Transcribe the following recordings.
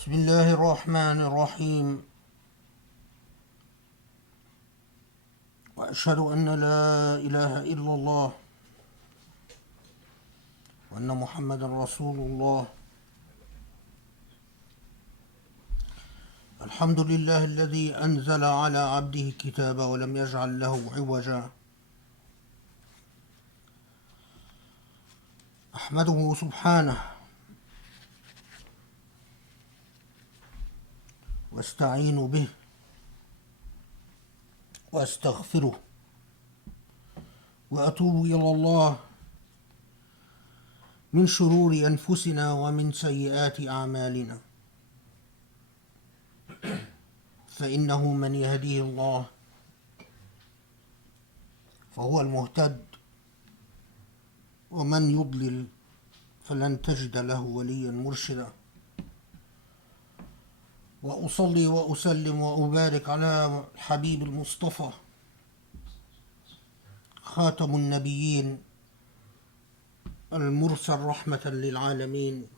بسم الله الرحمن الرحيم وأشهد أن لا إله إلا الله وأن محمدا رسول الله. الحمد لله الذي أنزل على عبده الكتاب ولم يجعل له عوجا. أحمده سبحانه واستعين به وأستغفره وأتوب إلى الله من شرور أنفسنا ومن سيئات أعمالنا، فإنه من يهديه الله فهو المهتد، ومن يضلل فلن تجد له وليا مرشدا. وأصلي وأسلم وأبارك على الحبيب المصطفى خاتم النبيين المرسل رحمة للعالمين،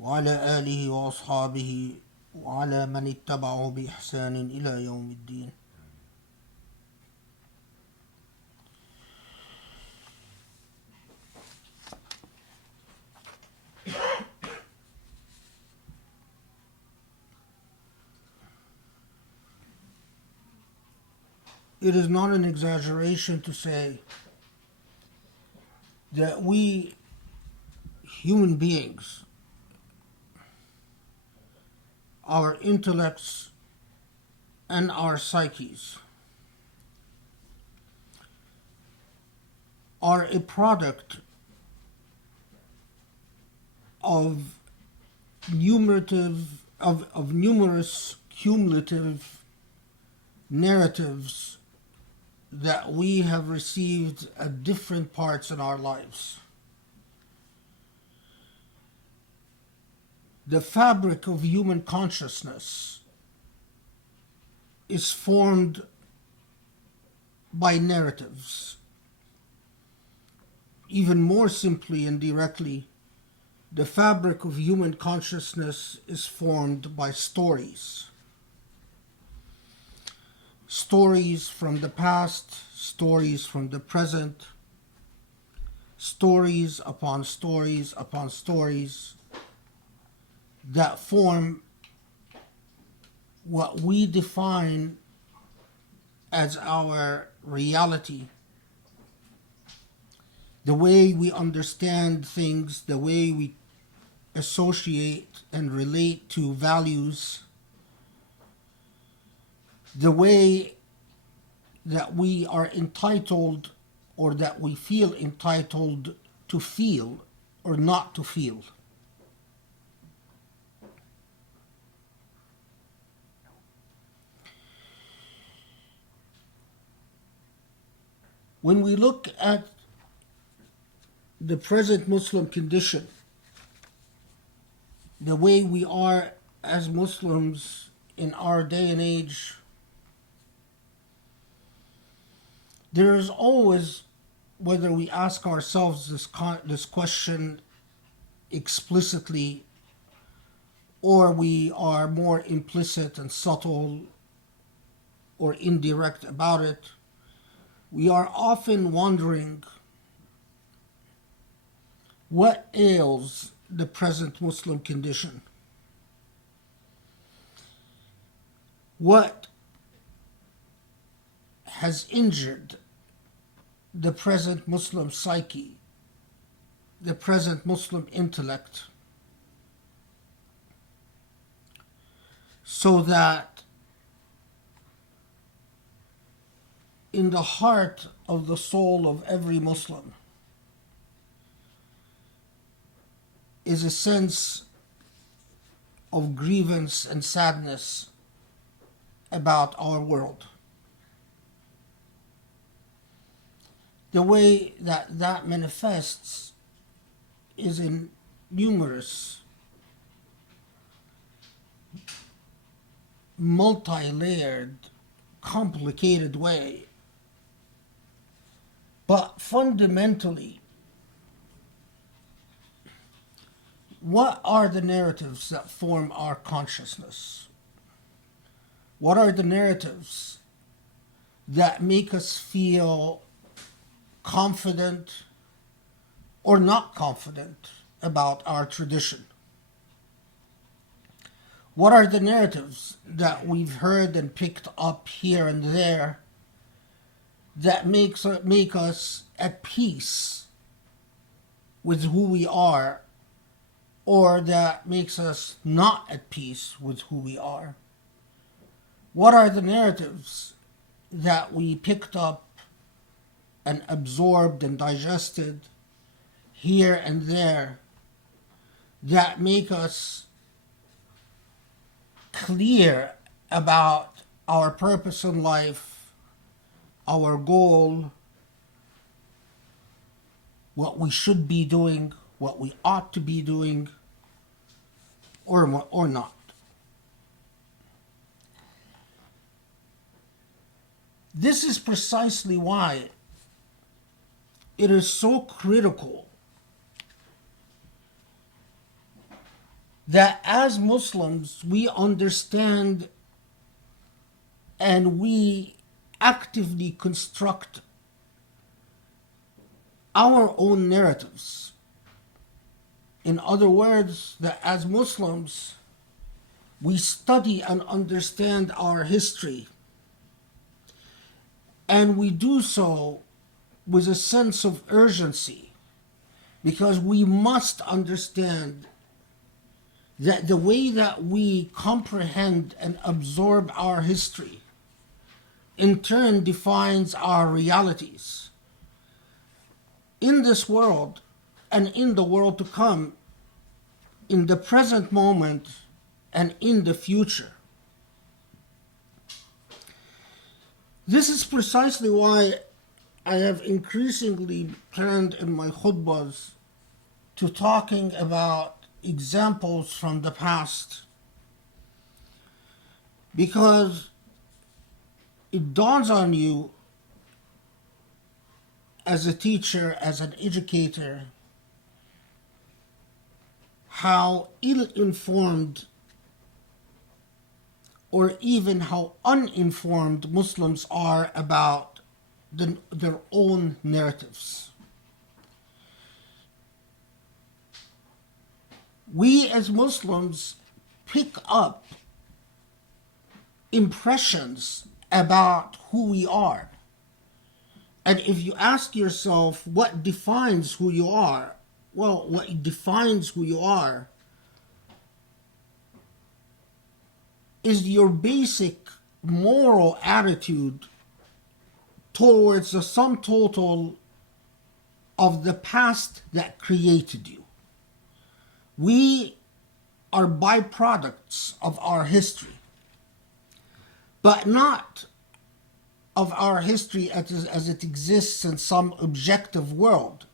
وعلى آله وأصحابه وعلى من اتبعه بإحسان إلى يوم الدين. It is not an exaggeration to say that we human beings, our intellects and our psyches, are a product of numerous cumulative narratives that we have received at different parts in our lives. The fabric of human consciousness is formed by narratives. Even more simply and directly, the fabric of human consciousness is formed by stories. Stories from the past, stories from the present, stories upon stories upon stories that form what we define as our reality, the way we understand things, the way we associate and relate to values, the way that we are entitled or that we feel entitled to feel or not to feel. When we look at the present Muslim condition, the way we are as Muslims in our day and age, there is always, whether we ask ourselves this question explicitly or we are more implicit and subtle or indirect about it, we are often wondering what ails the present Muslim condition. What has injured the present Muslim psyche, the present Muslim intellect, so that in the heart of the soul of every Muslim is a sense of grievance and sadness about our world. The way that manifests is in numerous, multi-layered, complicated way. But fundamentally, what are the narratives that form our consciousness? What are the narratives that make us feel confident or not confident about our tradition? What are the narratives that we've heard and picked up here and there that make us at peace with who we are, or that makes us not at peace with who we are? What are the narratives that we picked up and absorbed and digested here and there that make us clear about our purpose in life, our goal, what we should be doing, what we ought to be doing, or not? This is precisely why it is so critical that as Muslims we understand and we actively construct our own narratives. In other words, that as Muslims we study and understand our history, and we do so with a sense of urgency, because we must understand that the way that we comprehend and absorb our history in turn defines our realities in this world and in the world to come, in the present moment and in the future. This is precisely why I have increasingly turned in my khutbahs to talking about examples from the past, because it dawns on you as a teacher, as an educator, how ill-informed or even how uninformed Muslims are about their own narratives. We as Muslims pick up impressions about who we are. And if you ask yourself what defines who you are, well, what defines who you are is your basic moral attitude towards the sum total of the past that created you. We are byproducts of our history, but not of our history as it exists in some objective world.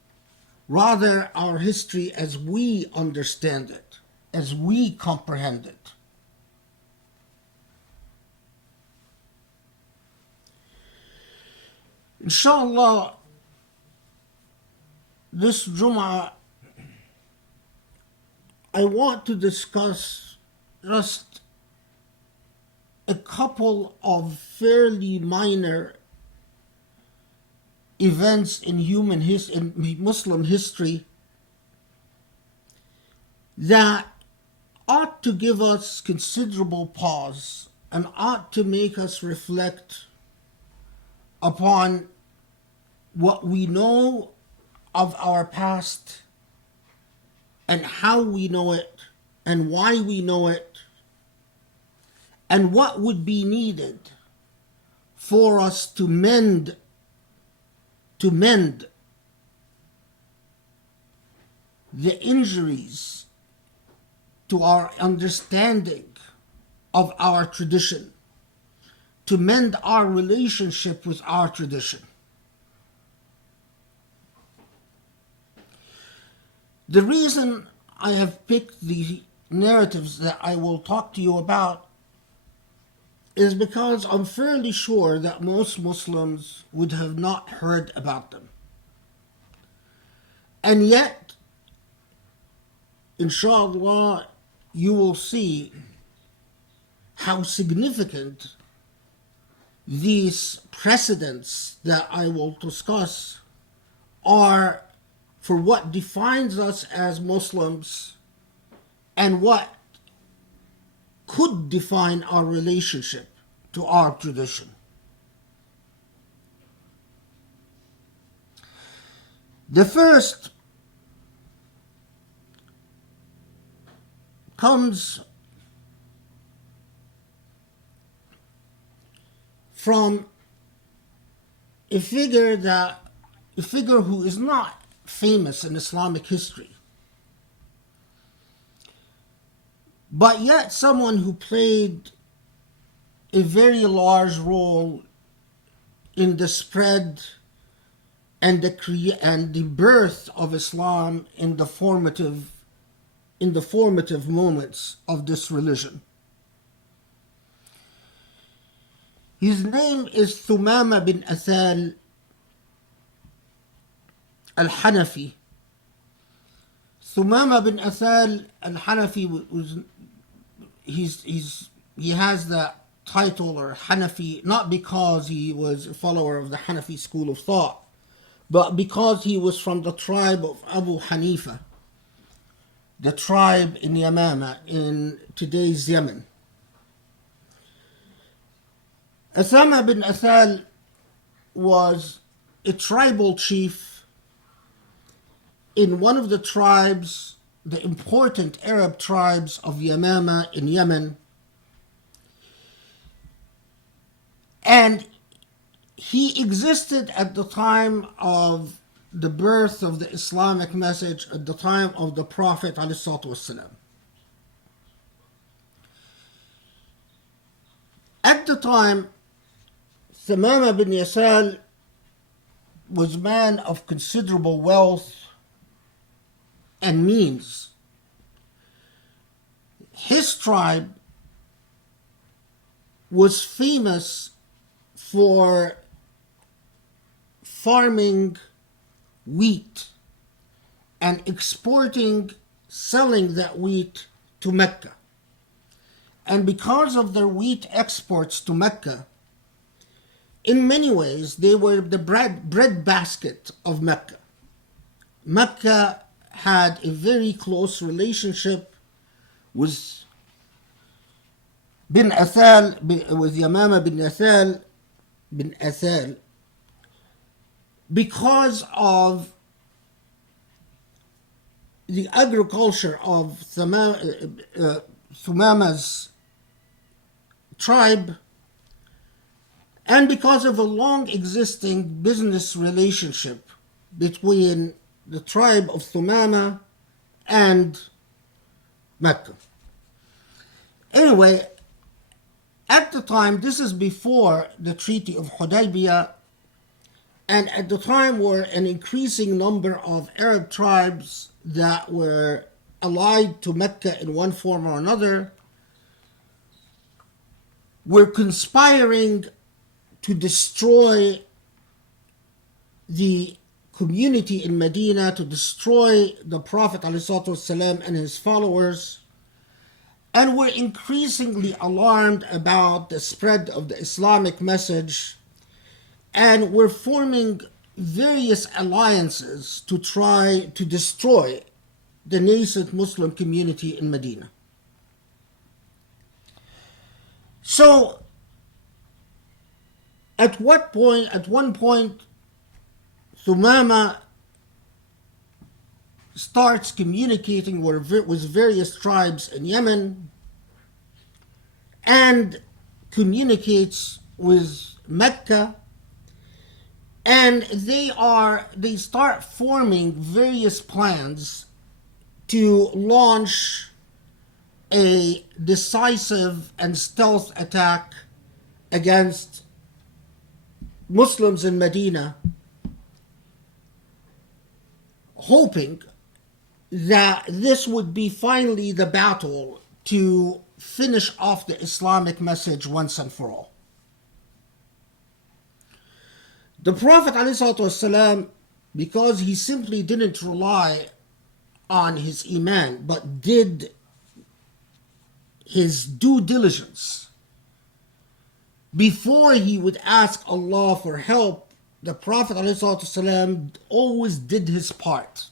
Rather, our history as we understand it, as we comprehend it. Inshallah, this Jum'ah, I want to discuss just a couple of fairly minor events in in Muslim history that ought to give us considerable pause and ought to make us reflect upon what we know of our past and how we know it and why we know it, and what would be needed for us to mend the injuries to our understanding of our tradition, to mend our relationship with our tradition. The reason I have picked the narratives that I will talk to you about is because I'm fairly sure that most Muslims would have not heard about them. And yet, inshallah, you will see how significant these precedents that I will discuss are for what defines us as Muslims and what could define our relationship to our tradition. The first comes from a figure who is not famous in Islamic history, but yet someone who played a very large role in the spread and the birth of Islam in the formative moments of this religion. His name is Thumama bin Athal al-Hanafi. Thumama bin Athal al-Hanafi he has the title or Hanafi not because he was a follower of the Hanafi school of thought, but because he was from the tribe of Abu Hanifa, the tribe in Yamama in today's Yemen. Thumama bin Athal was a tribal chief in one of the tribes, the important Arab tribes of Yamama in Yemen. And he existed at the time of the birth of the Islamic message, at the time of the Prophet ﷺ. At the time, Thumama bin Athal was a man of considerable wealth and means. His tribe was famous for farming wheat and selling that wheat to Mecca. And because of their wheat exports to Mecca, in many ways they were the bread basket of Mecca. Mecca had a very close relationship with Yamama bin Athal because of the agriculture of Thumama's tribe, and because of a long existing business relationship between the tribe of Thumama and Mecca. Anyway, at the time, this is before the Treaty of Hudaybiyah, and at the time were an increasing number of Arab tribes that were allied to Mecca in one form or another, were conspiring to destroy the community in Medina, to destroy the Prophet ﷺ and his followers, and were increasingly alarmed about the spread of the Islamic message, and were forming various alliances to try to destroy the nascent Muslim community in Medina. So, at one point, Thumama starts communicating with various tribes in Yemen and communicates with Mecca, and they start forming various plans to launch a decisive and stealth attack against Muslims in Medina, hoping that this would be finally the battle to finish off the Islamic message once and for all. The Prophet ﷺ, because he simply didn't rely on his iman, but did his due diligence before he would ask Allah for help, the Prophet ﷺ always did his part,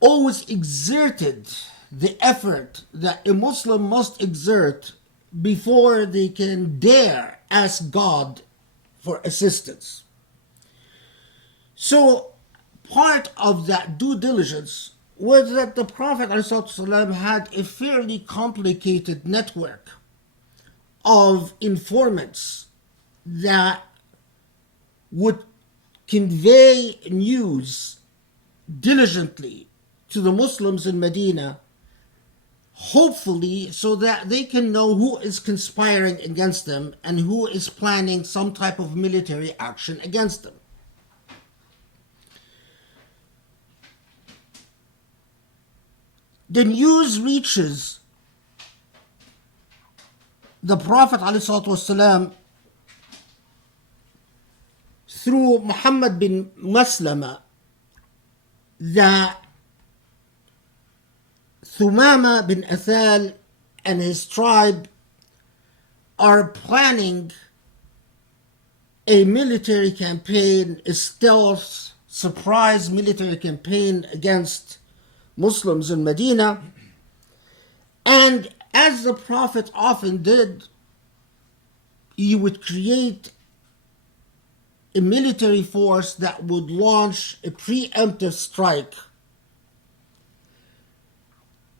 always exerted the effort that a Muslim must exert before they can dare ask God for assistance. So part of that due diligence was that the Prophet ﷺ had a fairly complicated network of informants that would convey news diligently to the Muslims in Medina, hopefully so that they can know who is conspiring against them and who is planning some type of military action against them. The news reaches the Prophet ﷺ through Muhammad bin Maslama that Thumama bin Athal and his tribe are planning a military campaign, a stealth, surprise military campaign against Muslims in Medina. And as the Prophet often did, he would create a military force that would launch a preemptive strike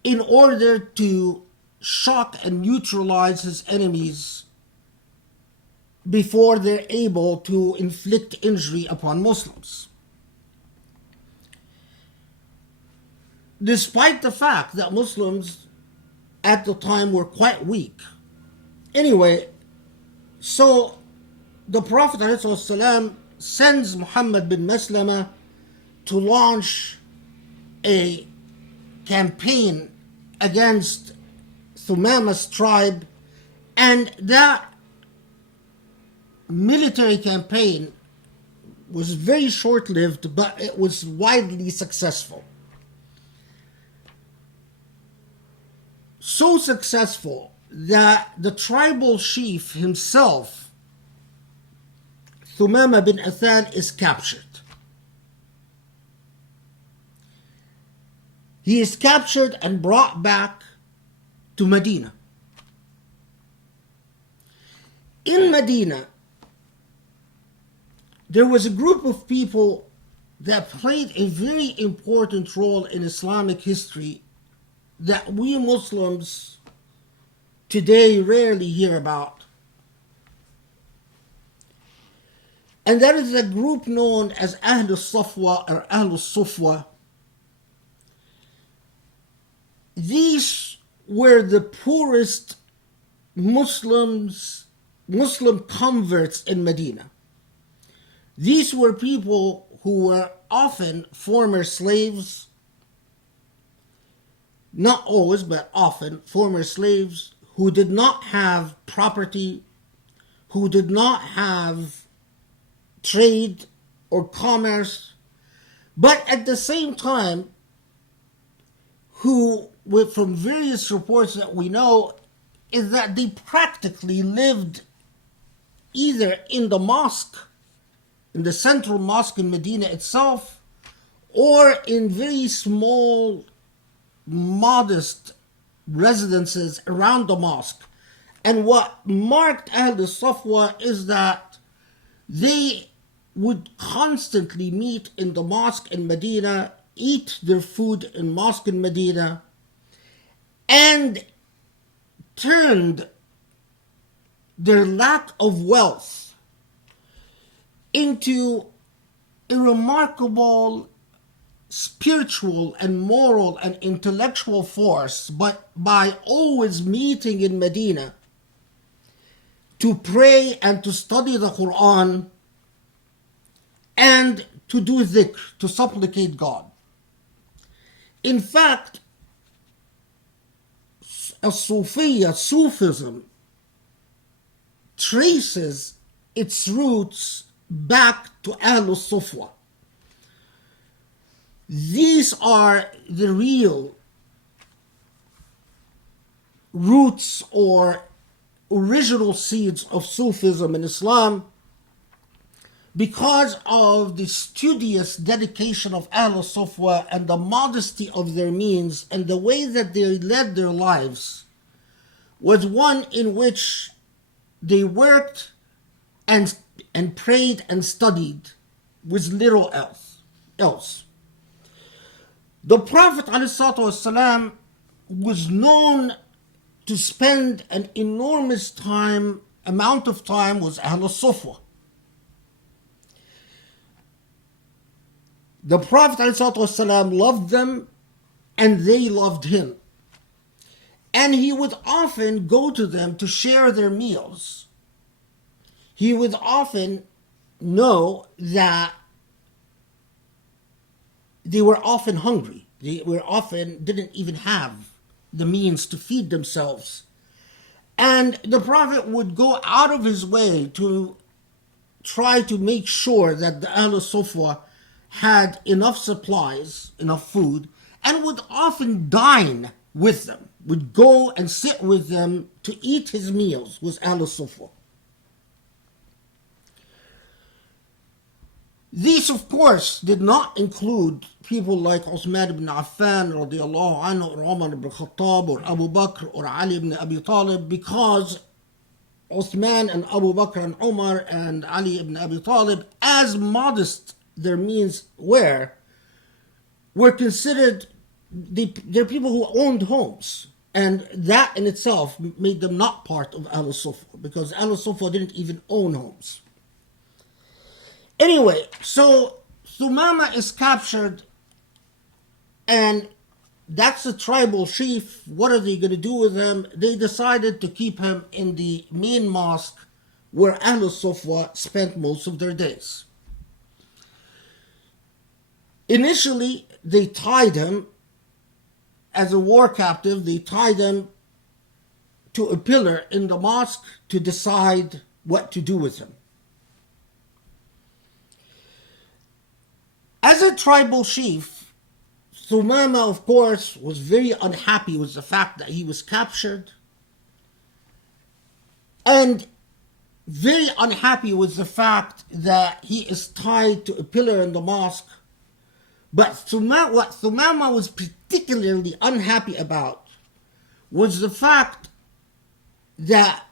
in order to shock and neutralize his enemies before they're able to inflict injury upon Muslims. Despite the fact that Muslims at the time were quite weak. Anyway, so the Prophet ﷺ sends Muhammad bin Maslama to launch a campaign against Thumama's tribe, and that military campaign was very short-lived, but it was widely successful. So successful that the tribal chief himself, Thumama bin Athal, is captured. He is captured and brought back to Medina. In Medina, there was a group of people that played a very important role in Islamic history that we Muslims today rarely hear about. And that is a group known as Ahl al-Safwa or Ahl al-Suffah. These were the poorest Muslim converts in Medina. These were people who were often former slaves, not always, but often former slaves who did not have property, who did not have trade or commerce, but at the same time, who, from various reports that we know, is that they practically lived either in the mosque, in the central mosque in Medina itself, or in very small, modest residences around the mosque. And what marked Ahl al-Safwa is that they would constantly meet in the mosque in Medina, eat their food in mosque in Medina, and turned their lack of wealth into a remarkable spiritual and moral and intellectual force, but by always meeting in Medina to pray and to study the Quran and to do dhikr, to supplicate God. In fact, Sufism traces its roots back to Ahl al-Sufwa. These are the real roots or original seeds of Sufism in Islam, because of the studious dedication of Ahl Suffah and the modesty of their means, and the way that they led their lives was one in which they worked and prayed and studied with little else. The Prophet ﷺ was known to spend an enormous amount of time with Ahl Suffah. The Prophet ﷺ loved them and they loved him. And he would often go to them to share their meals. He would often know that they were often hungry. They were often didn't even have the means to feed themselves. And the Prophet would go out of his way to try to make sure that the Ahl Suffah had enough supplies, enough food, and would often dine with them, would go and sit with them to eat his meals with Ahl Suffah. These, of course, did not include people like Uthman ibn Affan, radiallahu anhu, or Umar ibn Khattab, or Abu Bakr, or Ali ibn Abi Talib, because Uthman and Abu Bakr and Umar and Ali ibn Abi Talib, as modest their means were considered, they're people who owned homes. And that in itself made them not part of Ahl Suffah, because Ahl Suffah didn't even own homes. Anyway, so Thumama is captured, and that's a tribal chief. What are they going to do with him? They decided to keep him in the main mosque where Ahl Suffah spent most of their days. Initially, they tied him as a war captive. They tied him to a pillar in the mosque to decide what to do with him. As a tribal chief, Thumama, of course, was very unhappy with the fact that he was captured, and very unhappy with the fact that he is tied to a pillar in the mosque. But what Thumama was particularly unhappy about was the fact that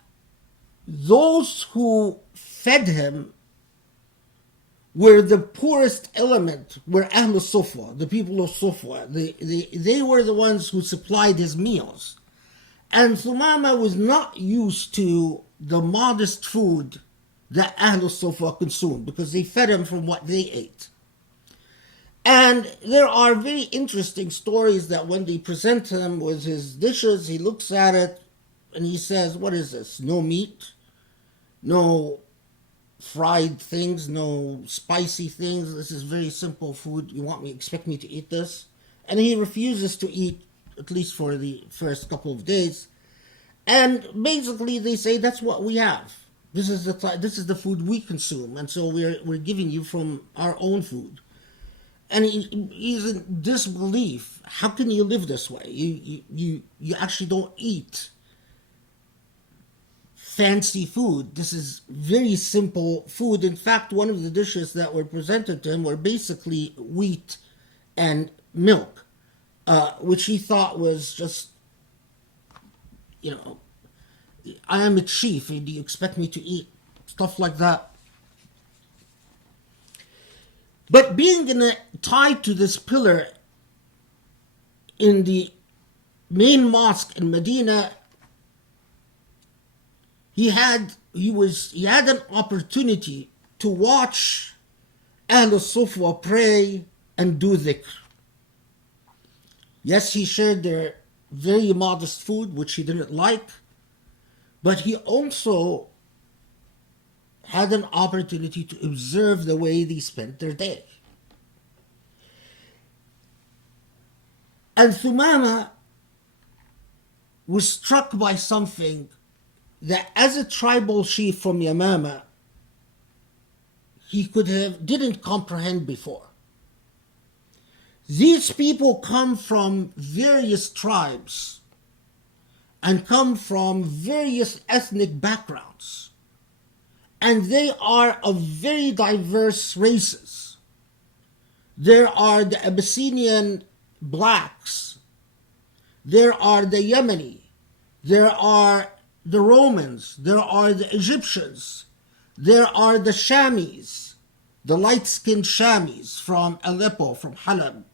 those who fed him were the poorest element, were Ahl Suffah, the people of Suffah. They were the ones who supplied his meals. And Thumama was not used to the modest food that Ahl Suffah consumed, because they fed him from what they ate. And there are very interesting stories that when they present him with his dishes, he looks at it and he says, "What is this? No meat, no fried things, no spicy things. This is very simple food. You expect me to eat this?" And he refuses to eat, at least for the first couple of days. And basically they say, that's what we have. This is the food we consume, and so we're giving you from our own food. And he's in disbelief. How can you live this way? You actually don't eat fancy food. This is very simple food. In fact, one of the dishes that were presented to him were basically wheat and milk, which he thought was just, I am a chief, and do you expect me to eat stuff like that? But being tied to this pillar in the main mosque in Medina, he had an opportunity to watch Ahl Suffah pray and do dhikr. Yes, he shared their very modest food, which he didn't like, but he also had an opportunity to observe the way they spent their day. And Thumama was struck by something that, as a tribal chief from Yamama, he didn't comprehend before. These people come from various tribes and come from various ethnic backgrounds. And they are of very diverse races. There are the Abyssinian blacks. There are the Yemeni. There are the Romans. There are the Egyptians. There are the Shamis, the light-skinned Shamis from Aleppo, from Halab.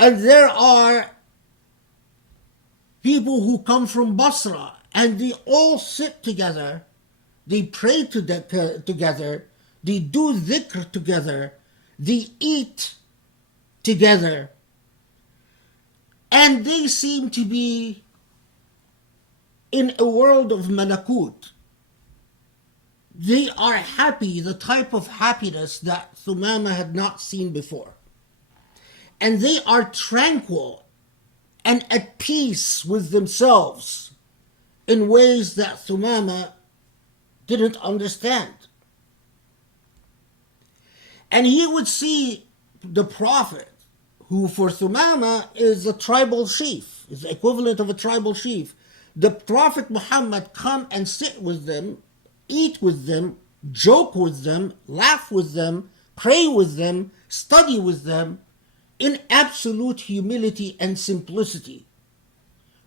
And there are people who come from Basra, and they all sit together, they pray together, they do dhikr together, they eat together, and they seem to be in a world of malakut. They are happy, the type of happiness that Thumama had not seen before. And they are tranquil and at peace with themselves in ways that Thumama didn't understand. And he would see the Prophet, who for Thumama is a tribal chief, is the equivalent of a tribal chief. The Prophet Muhammad come and sit with them, eat with them, joke with them, laugh with them, pray with them, study with them, in absolute humility and simplicity,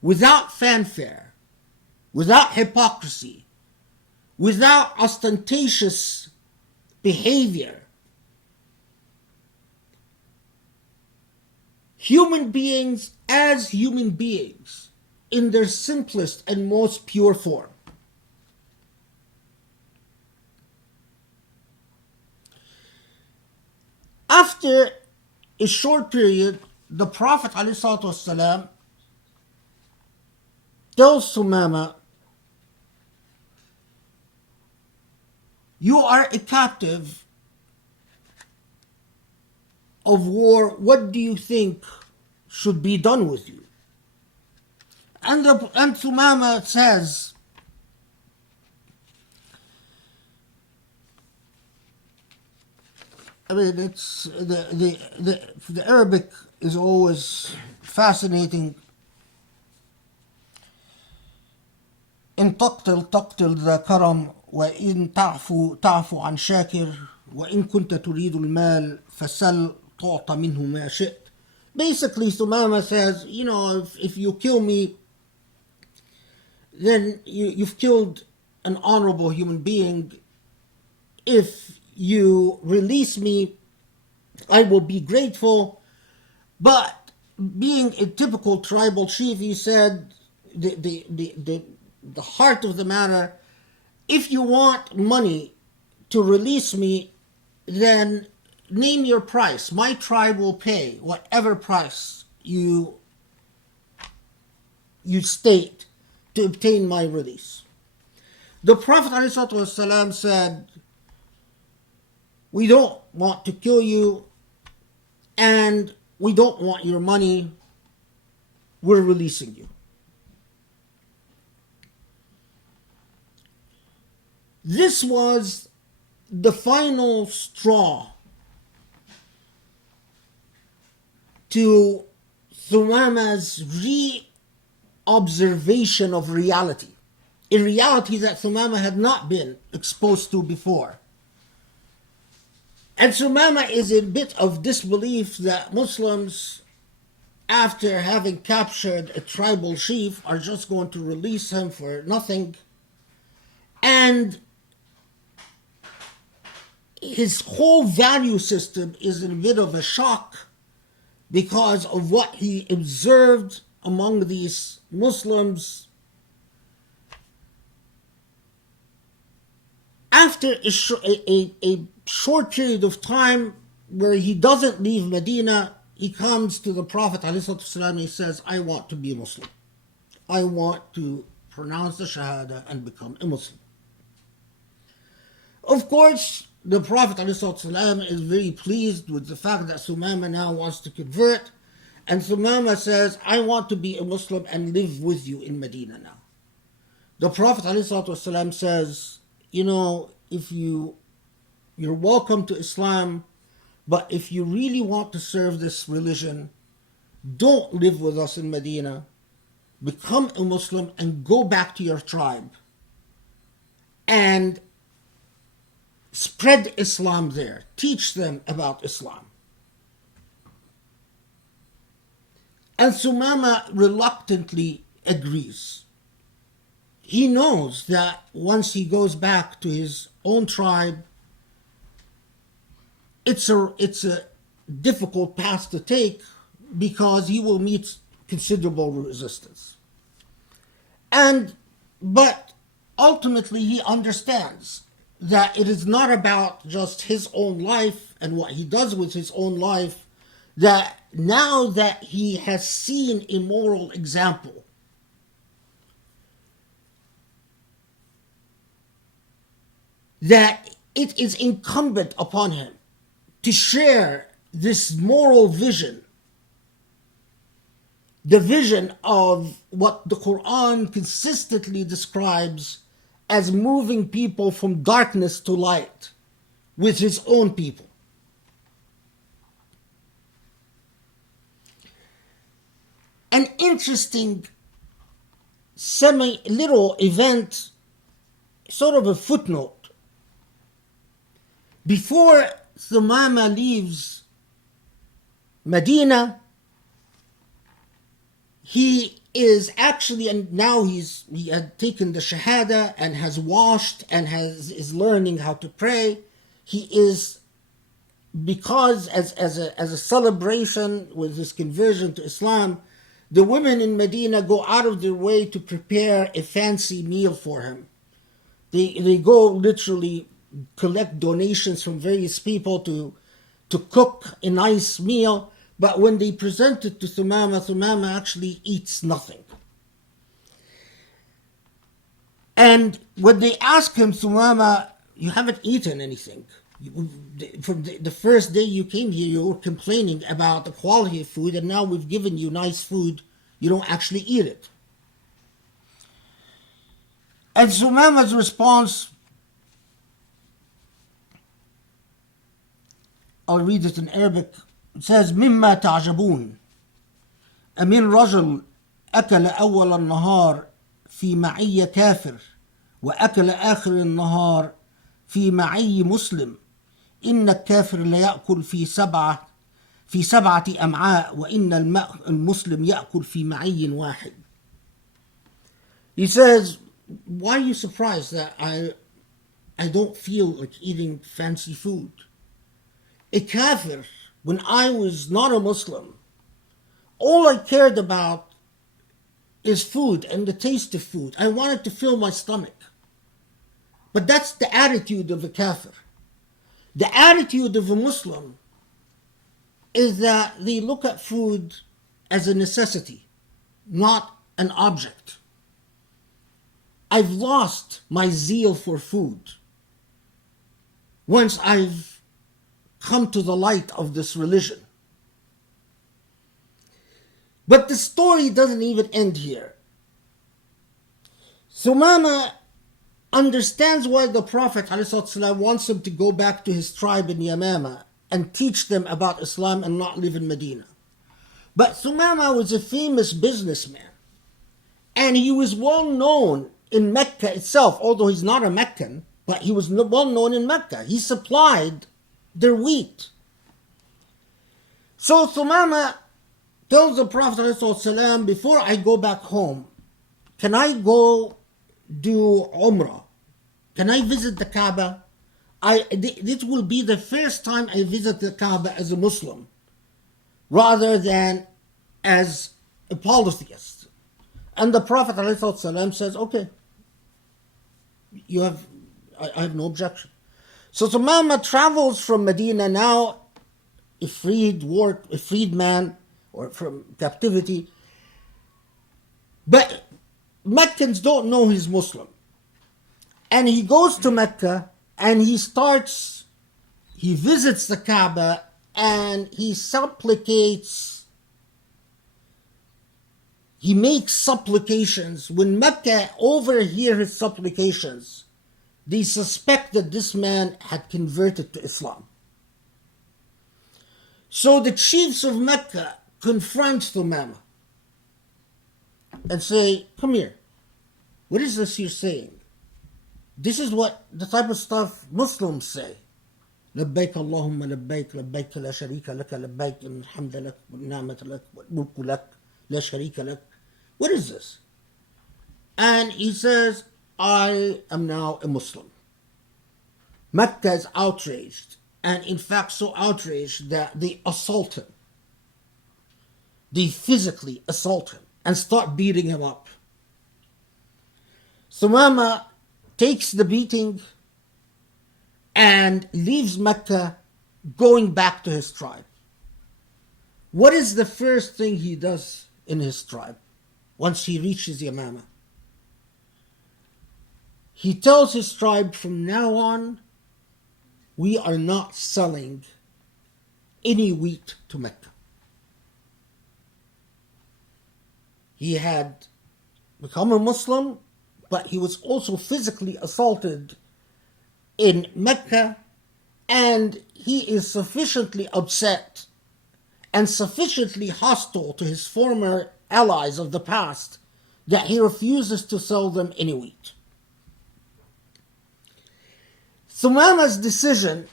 without fanfare, without hypocrisy, without ostentatious behavior. Human beings as human beings in their simplest and most pure form. After a short period, the Prophet ﷺ tells Thumama, you are a captive of war. What do you think should be done with you? And Thumama says, I mean, it's the Arabic is always fascinating. إن تقتل ذا كرم وإن تعفو عن شاكر وإن كنت تريد المال فسل تعطى منه ما شئت. Basically, Thumama says, you know, if you kill me, then you've killed an honorable human being. If you release me, I will be grateful. But being a typical tribal chief, he said, the heart of the matter, if you want money to release me, then name your price. My tribe will pay whatever price you state to obtain my release. The Prophet ﷺ said, we don't want to kill you and we don't want your money. We're releasing you. This was the final straw to Thumama's re-observation of reality, a reality that Thumama had not been exposed to before. And Thumama is a bit of disbelief that Muslims, after having captured a tribal chief, are just going to release him for nothing. And his whole value system is in a bit of a shock because of what he observed among these Muslims. After a short period of time where he doesn't leave Medina, he comes to the Prophet ﷺ and he says, I want to be a Muslim. I want to pronounce the Shahada and become a Muslim. Of course, the Prophet ﷺ is very pleased with the fact that Thumama now wants to convert, and Thumama says, I want to be a Muslim and live with you in Medina now. The Prophet ﷺ says, you know, if you're welcome to Islam, but if you really want to serve this religion, don't live with us in Medina. Become a Muslim and go back to your tribe and spread Islam there. Teach them about Islam. And Thumama reluctantly agrees. He knows that once he goes back to his own tribe, it's a difficult path to take because he will meet considerable resistance. But ultimately he understands that it is not about just his own life and what he does with his own life, that now that he has seen a moral example, that it is incumbent upon him to share this moral vision, the vision of what the Quran consistently describes as moving people from darkness to light with his own people. An interesting little event, sort of a footnote. Before Thumama leaves Medina, he is actually, and now he had taken the Shahada and has washed and is learning how to pray. He is, because as a celebration with his conversion to Islam, the women in Medina go out of their way to prepare a fancy meal for him. They go literally collect donations from various people to cook a nice meal, but when they present it to Thumama actually eats nothing. And when they ask him, Thumama, you haven't eaten anything. From the first day you came here, you were complaining about the quality of food, and now we've given you nice food, you don't actually eat it. And Thumama's response, I'll read it in Arabic. It says, مما تعجبون أمن رجل أكل أول النهار في معي كافر وأكل آخر النهار في معي مسلم إن الكافر لا يأكل في سبعة أمعاء وإن المسلم يأكل في معي واحد. He says, why are you surprised that I don't feel like eating fancy food? A kafir, when I was not a Muslim, all I cared about is food and the taste of food. I wanted to fill my stomach. But that's the attitude of a kafir. The attitude of a Muslim is that they look at food as a necessity, not an object. I've lost my zeal for food once I've come to the light of this religion. But the story doesn't even end here. Thumama understands why the Prophet ﷺ wants him to go back to his tribe in Yamama and teach them about Islam and not live in Medina. But Thumama was a famous businessman, and he was well known in Mecca itself, although he's not a Meccan, but he was well known in Mecca. He supplied their wheat. So Thumama tells the Prophet ﷺ, before I go back home, can I go do Umrah? Can I visit the Kaaba? This will be the first time I visit the Kaaba as a Muslim, rather than as a polytheist. And the Prophet ﷺ says, okay, I have no objection. So Thumama travels from Medina, now a freed man, or from captivity. But Meccans don't know he's Muslim. And he goes to Mecca and he visits the Kaaba and he makes supplications. When Mecca overhear his supplications, they suspect that this man had converted to Islam. So the chiefs of Mecca confront Thumama and say, come here, what is this you're saying? This is what the type of stuff Muslims say. لبيك اللهم لبيك لبيك لا شريك لك لبيك إن الحمد لك والنعمة لك والملك لك لا شريك لك. What is this? And he says, I am now a Muslim. Mecca is outraged, and in fact so outraged that they assault him. They physically assault him and start beating him up. Thumama takes the beating and leaves Mecca, going back to his tribe. What is the first thing he does in his tribe once he reaches Yamama? He tells his tribe, from now on, we are not selling any wheat to Mecca. He had become a Muslim, but he was also physically assaulted in Mecca, and he is sufficiently upset and sufficiently hostile to his former allies of the past that he refuses to sell them any wheat. Thumama's decision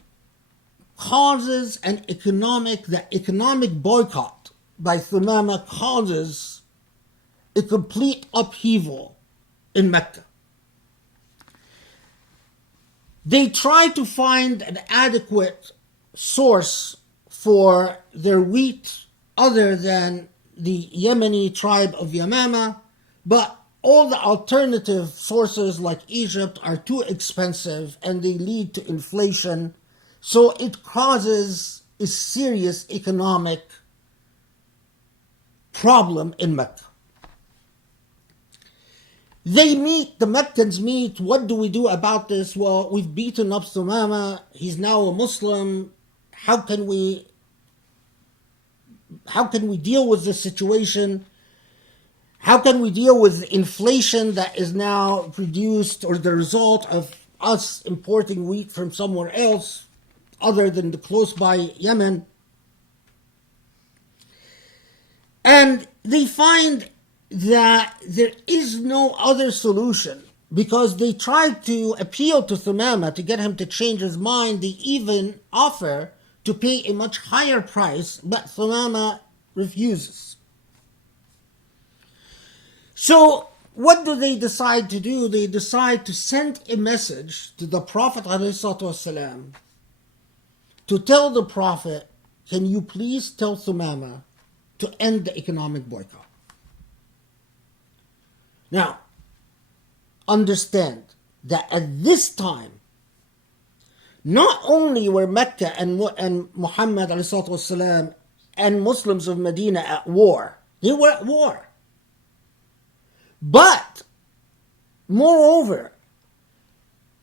causes the economic boycott by Thumama causes a complete upheaval in Mecca. They try to find an adequate source for their wheat other than the Yemeni tribe of Yamama, but all the alternative sources like Egypt are too expensive and they lead to inflation, so it causes a serious economic problem in Mecca. The Meccans meet, what do we do about this? Well, we've beaten up Thumama, he's now a Muslim, how can we deal with this situation? How can we deal with inflation that is now produced or the result of us importing wheat from somewhere else other than the close by Yemen? And they find that there is no other solution, because they tried to appeal to Thumama to get him to change his mind. They even offer to pay a much higher price, but Thumama refuses. So what do they decide to do? They decide to send a message to the Prophet ﷺ to tell the Prophet, can you please tell Thumama to end the economic boycott? Now, understand that at this time, not only were Mecca and Muhammad ﷺ and Muslims of Medina at war, they were at war. But, moreover,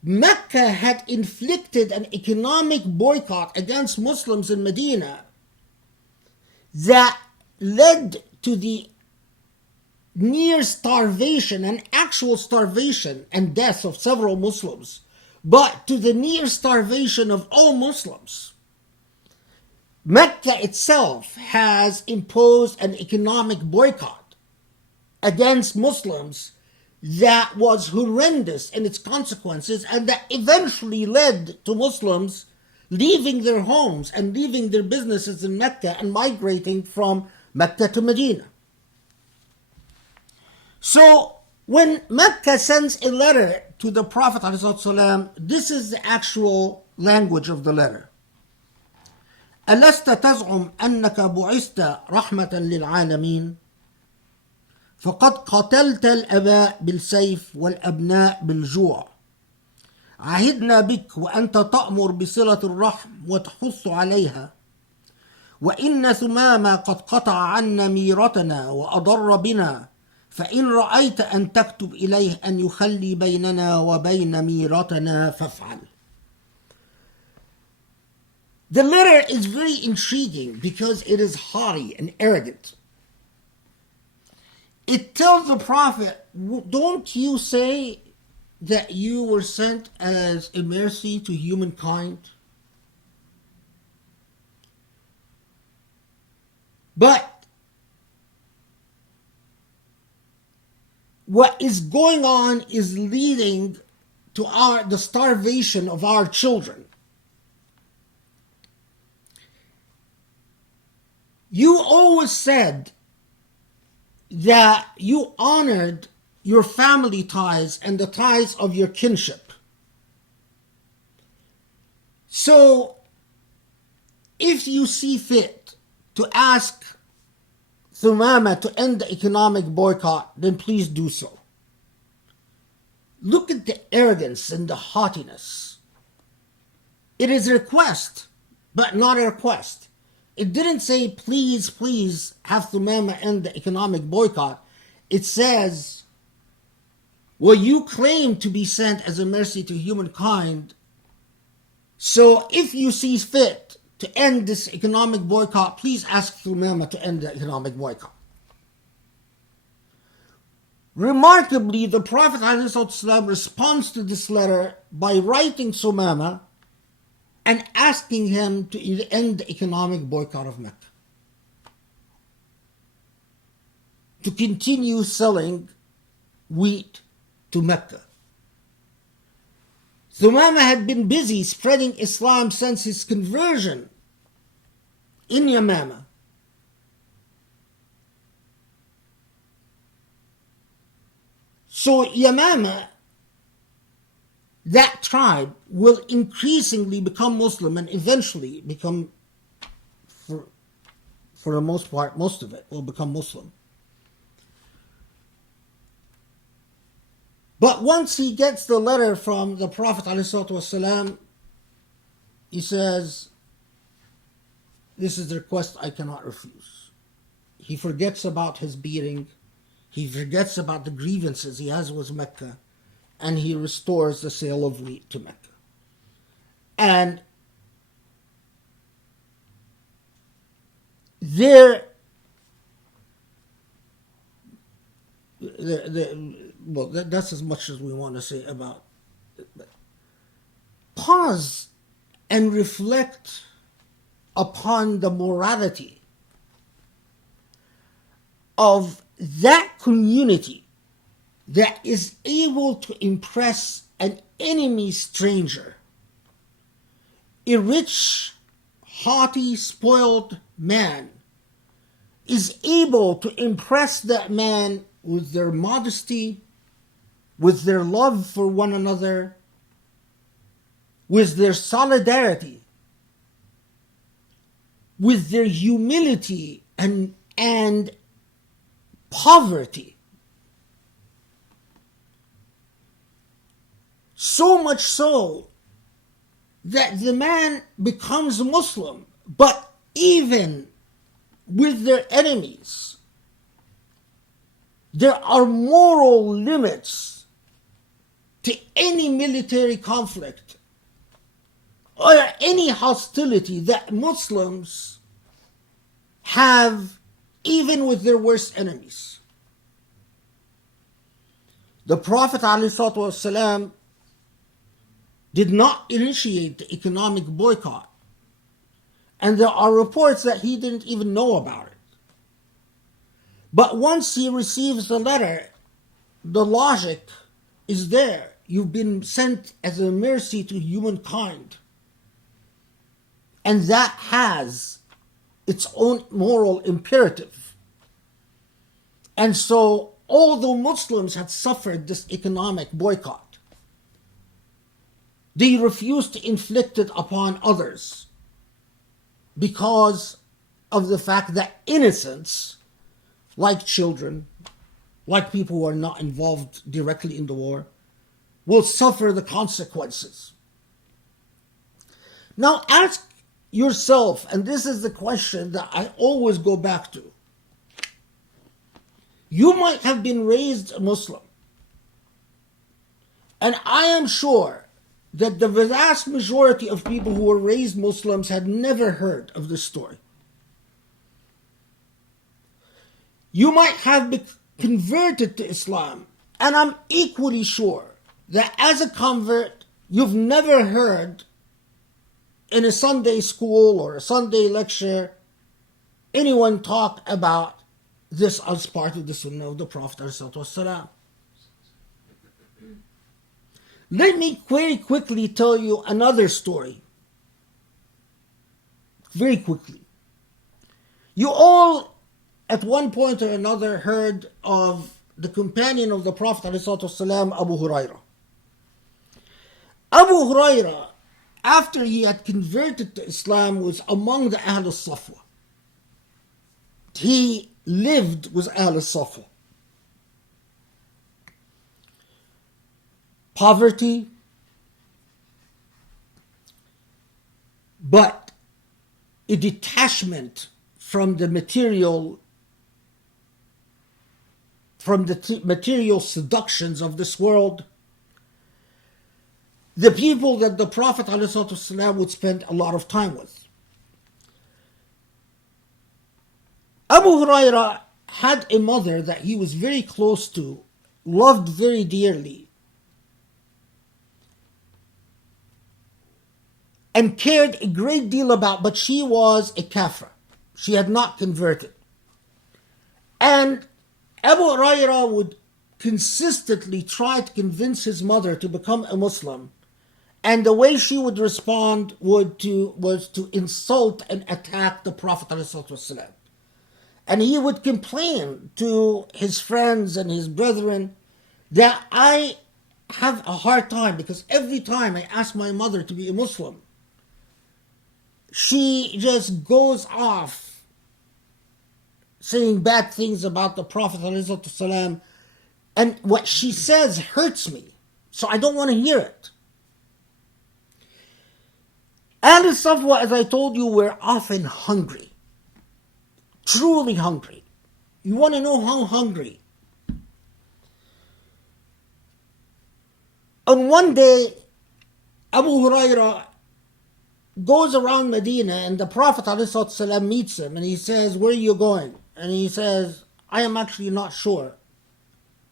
Mecca had inflicted an economic boycott against Muslims in Medina that led to the near starvation and actual starvation and death of several Muslims, but to the near starvation of all Muslims. Mecca itself has imposed an economic boycott against Muslims that was horrendous in its consequences, and that eventually led to Muslims leaving their homes and leaving their businesses in Mecca and migrating from Mecca to Medina. So when Mecca sends a letter to the Prophet ﷺ, this is the actual language of the letter. ألست تزعم أنك بعثت رحمة للعالمين فقد قتلت الآباء بالسيف والأبناء بالجوع. عهدنا بك وأنت تأمر بصلة الرحم وتحث عليها، وإن ثمامة قد قطع عنا ميرتنا وأضر بنا، فإن رأيت أن تكتب إليه أن يخلي بيننا وبين ميرتنا فافعل. The letter is very intriguing because it is haughty and arrogant. It tells the Prophet, don't you say that you were sent as a mercy to humankind? But what is going on is leading to the starvation of our children. You always said that you honored your family ties and the ties of your kinship. So, if you see fit to ask Thumama to end the economic boycott, then please do so. Look at the arrogance and the haughtiness. It is a request, but not a request. It didn't say, please, please have Thumama end the economic boycott. It says, well, you claim to be sent as a mercy to humankind. So if you see fit to end this economic boycott, please ask Thumama to end the economic boycott. Remarkably, the Prophet ﷺ responds to this letter by writing Thumama and asking him to end the economic boycott of Mecca, to continue selling wheat to Mecca. Thumama had been busy spreading Islam since his conversion in Yamama. So Yamama, that tribe, will increasingly become Muslim and eventually become, for the most part, most of it will become Muslim. But once he gets the letter from the Prophet ﷺ, he says, this is the request I cannot refuse. He forgets about his beating. He forgets about the grievances he has with Mecca. And he restores the sale of wheat to Mecca. And that's as much as we want to say about it. But pause and reflect upon the morality of that community that is able to impress an enemy stranger. A rich, haughty, spoiled man is able to impress that man with their modesty, with their love for one another, with their solidarity, with their humility and poverty. So much so that the man becomes Muslim, but even with their enemies, there are moral limits to any military conflict or any hostility that Muslims have even with their worst enemies. The Prophet ﷺ did not initiate the economic boycott, and there are reports that he didn't even know about it. But once he receives the letter, the logic is there. You've been sent as a mercy to humankind. And that has its own moral imperative. And so, although Muslims had suffered this economic boycott, they refused to inflict it upon others because of the fact that innocents, like children, like people who are not involved directly in the war, will suffer the consequences. Now ask yourself, and this is the question that I always go back to. You might have been raised a Muslim, and I am sure that the vast majority of people who were raised Muslims had never heard of this story. You might have been converted to Islam, and I'm equally sure that as a convert, you've never heard in a Sunday school or a Sunday lecture anyone talk about this as part of the Sunnah of the Prophet ﷺ. Let me very quickly tell you another story. Very quickly. You all, at one point or another, heard of the companion of the Prophet ﷺ, Abu Hurairah. Abu Hurairah, after he had converted to Islam, was among the Ahl al-Suffah. He lived with Ahl al-Suffah. Poverty, but a detachment from the material seductions of this world. The people that the Prophet ﷺ would spend a lot of time with. Abu Hurairah had a mother that he was very close to, loved very dearly, and cared a great deal about, but she was a kafir. She had not converted. And Abu Hurairah would consistently try to convince his mother to become a Muslim. And the way she would respond was to insult and attack the Prophet ﷺ. And he would complain to his friends and his brethren that I have a hard time because every time I ask my mother to be a Muslim, she just goes off saying bad things about the Prophet ﷺ, and what she says hurts me, so I don't want to hear it. Ahl Suffah, as I told you, were often hungry. Truly hungry. You want to know how hungry? On one day, Abu Hurairah goes around Medina and the Prophet ﷺ meets him and he says, "Where are you going?" And he says, "I am actually not sure.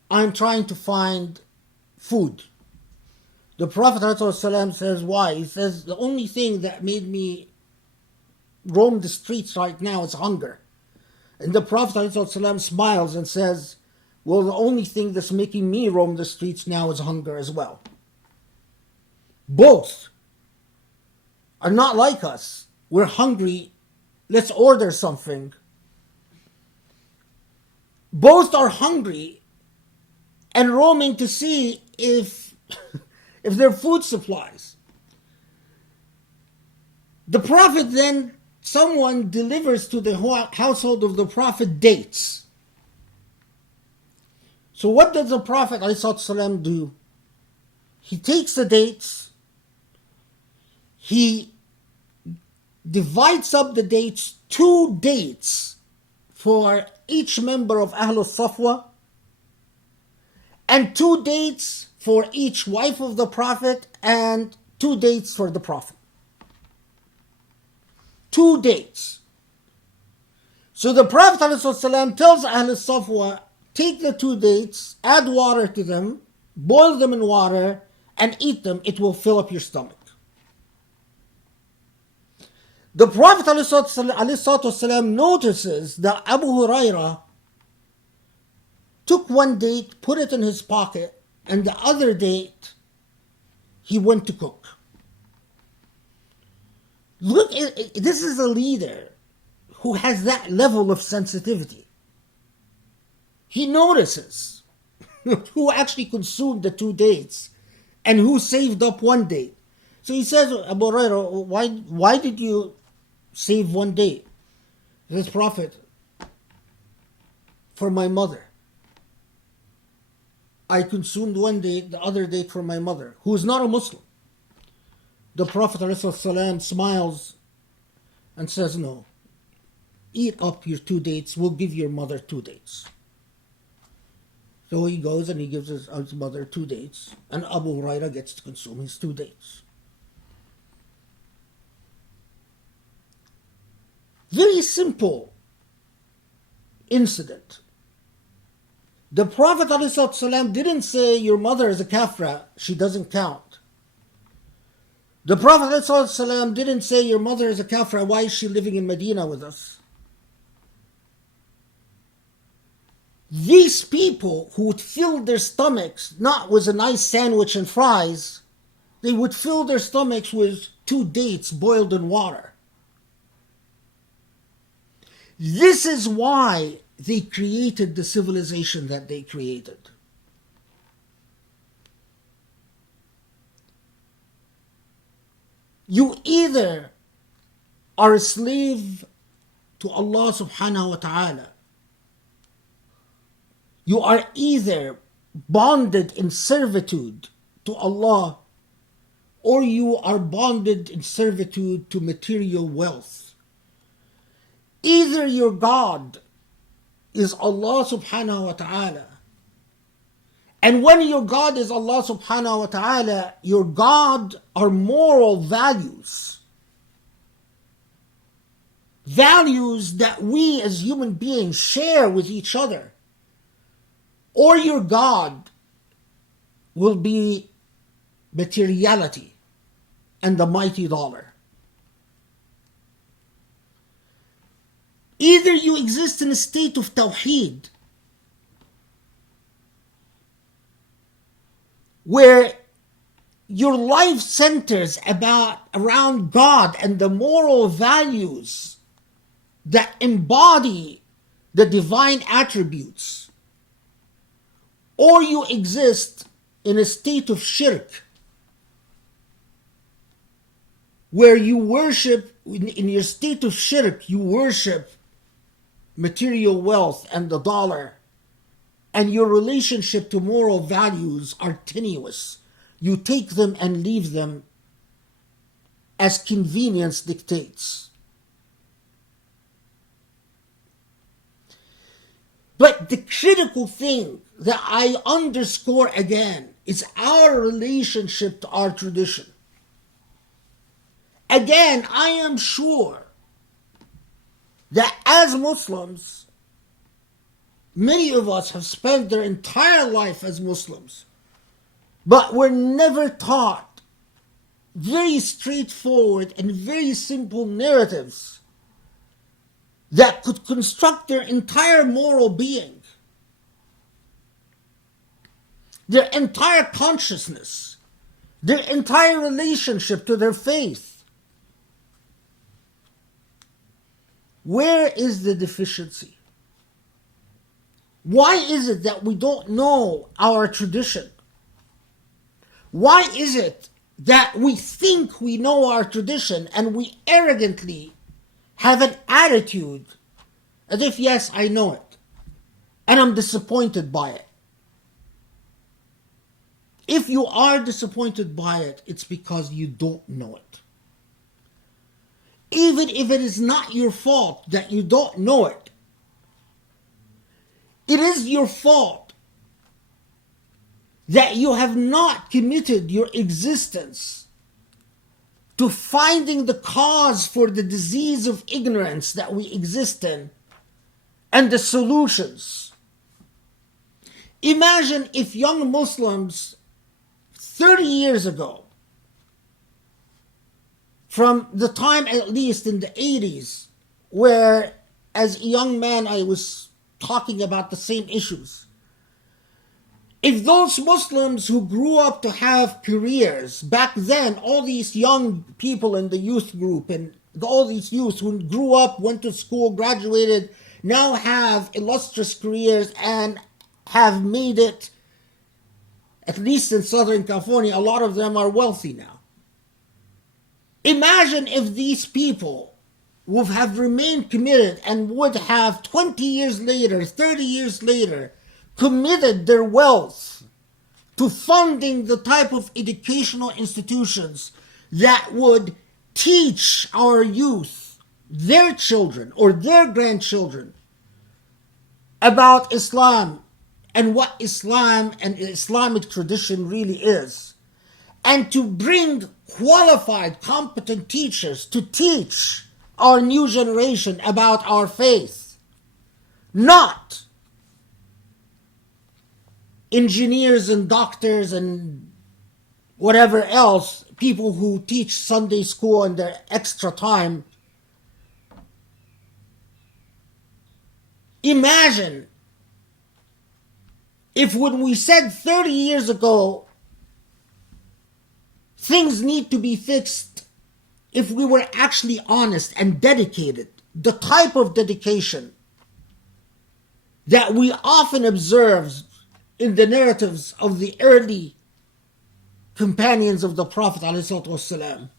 I'm trying to find food." The Prophet ﷺ says, "Why?" He says, "The only thing that made me roam the streets right now is hunger." And the Prophet ﷺ smiles and says, "Well, the only thing that's making me roam the streets now is hunger as well." Both are not like us. We're hungry, let's order something. Both are hungry and roaming to see if their food supplies. The Prophet then, someone delivers to the household of the Prophet dates. So what does the Prophet ﷺ do? He takes the dates, he divides up the dates, 2 dates for each member of Ahl Suffah, and 2 dates for each wife of the Prophet, and 2 dates for the Prophet. 2 dates. So the Prophet ﷺ tells Ahl Suffah, take the 2 dates, add water to them, boil them in water, and eat them. It will fill up your stomach. The Prophet ﷺ notices that Abu Hurairah took 1 date, put it in his pocket, and the other date he went to cook. Look, this is a leader who has that level of sensitivity. He notices who actually consumed the 2 dates and who saved up 1 date. So he says, "Abu Hurairah, why did you save 1 date?" He says, "Prophet, for my mother. I consumed 1 date, the other date for my mother, who is not a Muslim." The Prophet ﷺ smiles and says, "No, eat up your 2 dates, we'll give your mother 2 dates." So he goes and he gives his mother 2 dates, and Abu Hurairah gets to consume his 2 dates. Very simple incident. The Prophet ﷺ didn't say, "Your mother is a kafra, she doesn't count." The Prophet ﷺ didn't say, "Your mother is a kafra, why is she living in Medina with us?" These people who would fill their stomachs not with a nice sandwich and fries, they would fill their stomachs with 2 dates boiled in water. This is why they created the civilization that they created. You either are a slave to Allah subhanahu wa ta'ala. You are either bonded in servitude to Allah, or you are bonded in servitude to material wealth. Either your God is Allah subhanahu wa ta'ala, and when your God is Allah subhanahu wa ta'ala, your God are moral values. Values that we as human beings share with each other. Or your God will be materiality and the mighty dollar. Either you exist in a state of tawheed, where your life centers around God and the moral values that embody the divine attributes, or you exist in a state of shirk, where you worship, in your state of shirk, you worship material wealth and the dollar, and your relationship to moral values are tenuous. You take them and leave them as convenience dictates. But the critical thing that I underscore again is our relationship to our tradition. Again, I am sure that as Muslims, many of us have spent their entire life as Muslims, but were never taught very straightforward and very simple narratives that could construct their entire moral being, their entire consciousness, their entire relationship to their faith. Where is the deficiency? Why is it that we don't know our tradition? Why is it that we think we know our tradition and we arrogantly have an attitude as if, yes, I know it, and I'm disappointed by it? If you are disappointed by it, it's because you don't know it. Even if it is not your fault that you don't know it, it is your fault that you have not committed your existence to finding the cause for the disease of ignorance that we exist in and the solutions. Imagine if young Muslims 30 years ago, from the time at least in the 80s, where as a young man I was talking about the same issues, if those Muslims who grew up to have careers back then, all these young people in the youth group and all these youth who grew up, went to school, graduated, now have illustrious careers and have made it, at least in Southern California, a lot of them are wealthy now. Imagine if these people would have remained committed and would have 20 years later, 30 years later, committed their wealth to funding the type of educational institutions that would teach our youth, their children or their grandchildren, about Islam and what Islam and Islamic tradition really is, and to bring qualified, competent teachers to teach our new generation about our faith, not engineers and doctors and whatever else, people who teach Sunday school in their extra time. Imagine If when we said 30 years ago things need to be fixed, if we were actually honest and dedicated, the type of dedication that we often observe in the narratives of the early companions of the Prophet ﷺ,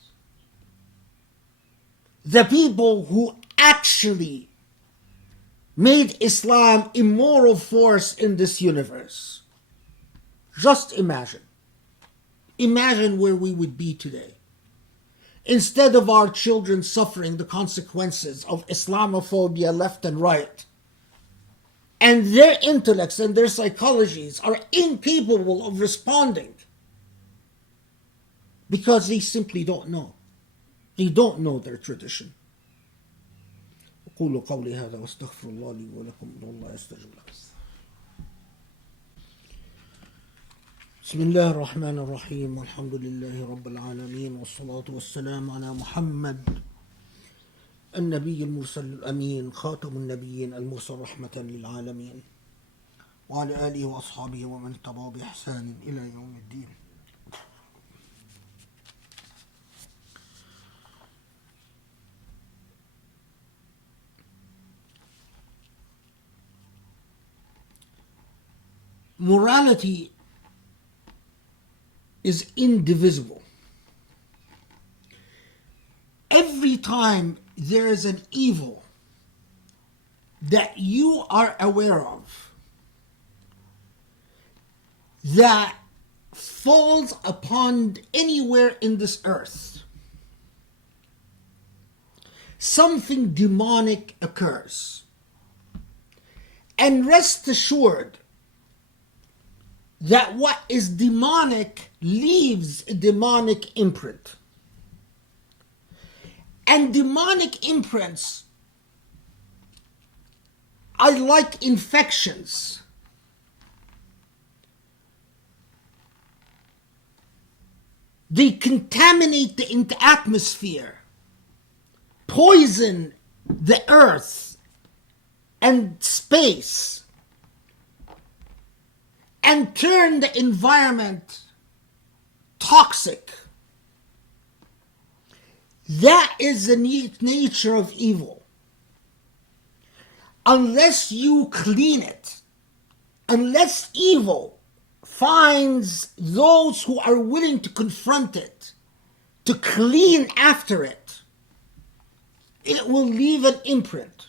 the people who actually made Islam a moral force in this universe. Just imagine where we would be today. Instead of our children suffering the consequences of Islamophobia left and right, and their intellects and their psychologies are incapable of responding because they simply don't know. They don't know their tradition. أقول قولي هذا واستغفر الله لي ولكم والله يستجب لكم. بسم الله الرحمن الرحيم والحمد لله رب العالمين والصلاة والسلام على محمد النبي المرسل الأمين خاتم النبيين المرسل رحمة للعالمين وعلى آله وأصحابه ومن تبعه بإحسان إلى يوم الدين. Morality is indivisible. Every time there is an evil that you are aware of that falls upon anywhere in this earth, something demonic occurs. And rest assured that what is demonic leaves a demonic imprint. And demonic imprints are like infections. They contaminate the atmosphere, poison the earth and space, and turn the environment toxic. That is the nature of evil. Unless you clean it, unless evil finds those who are willing to confront it, to clean after it, it will leave an imprint.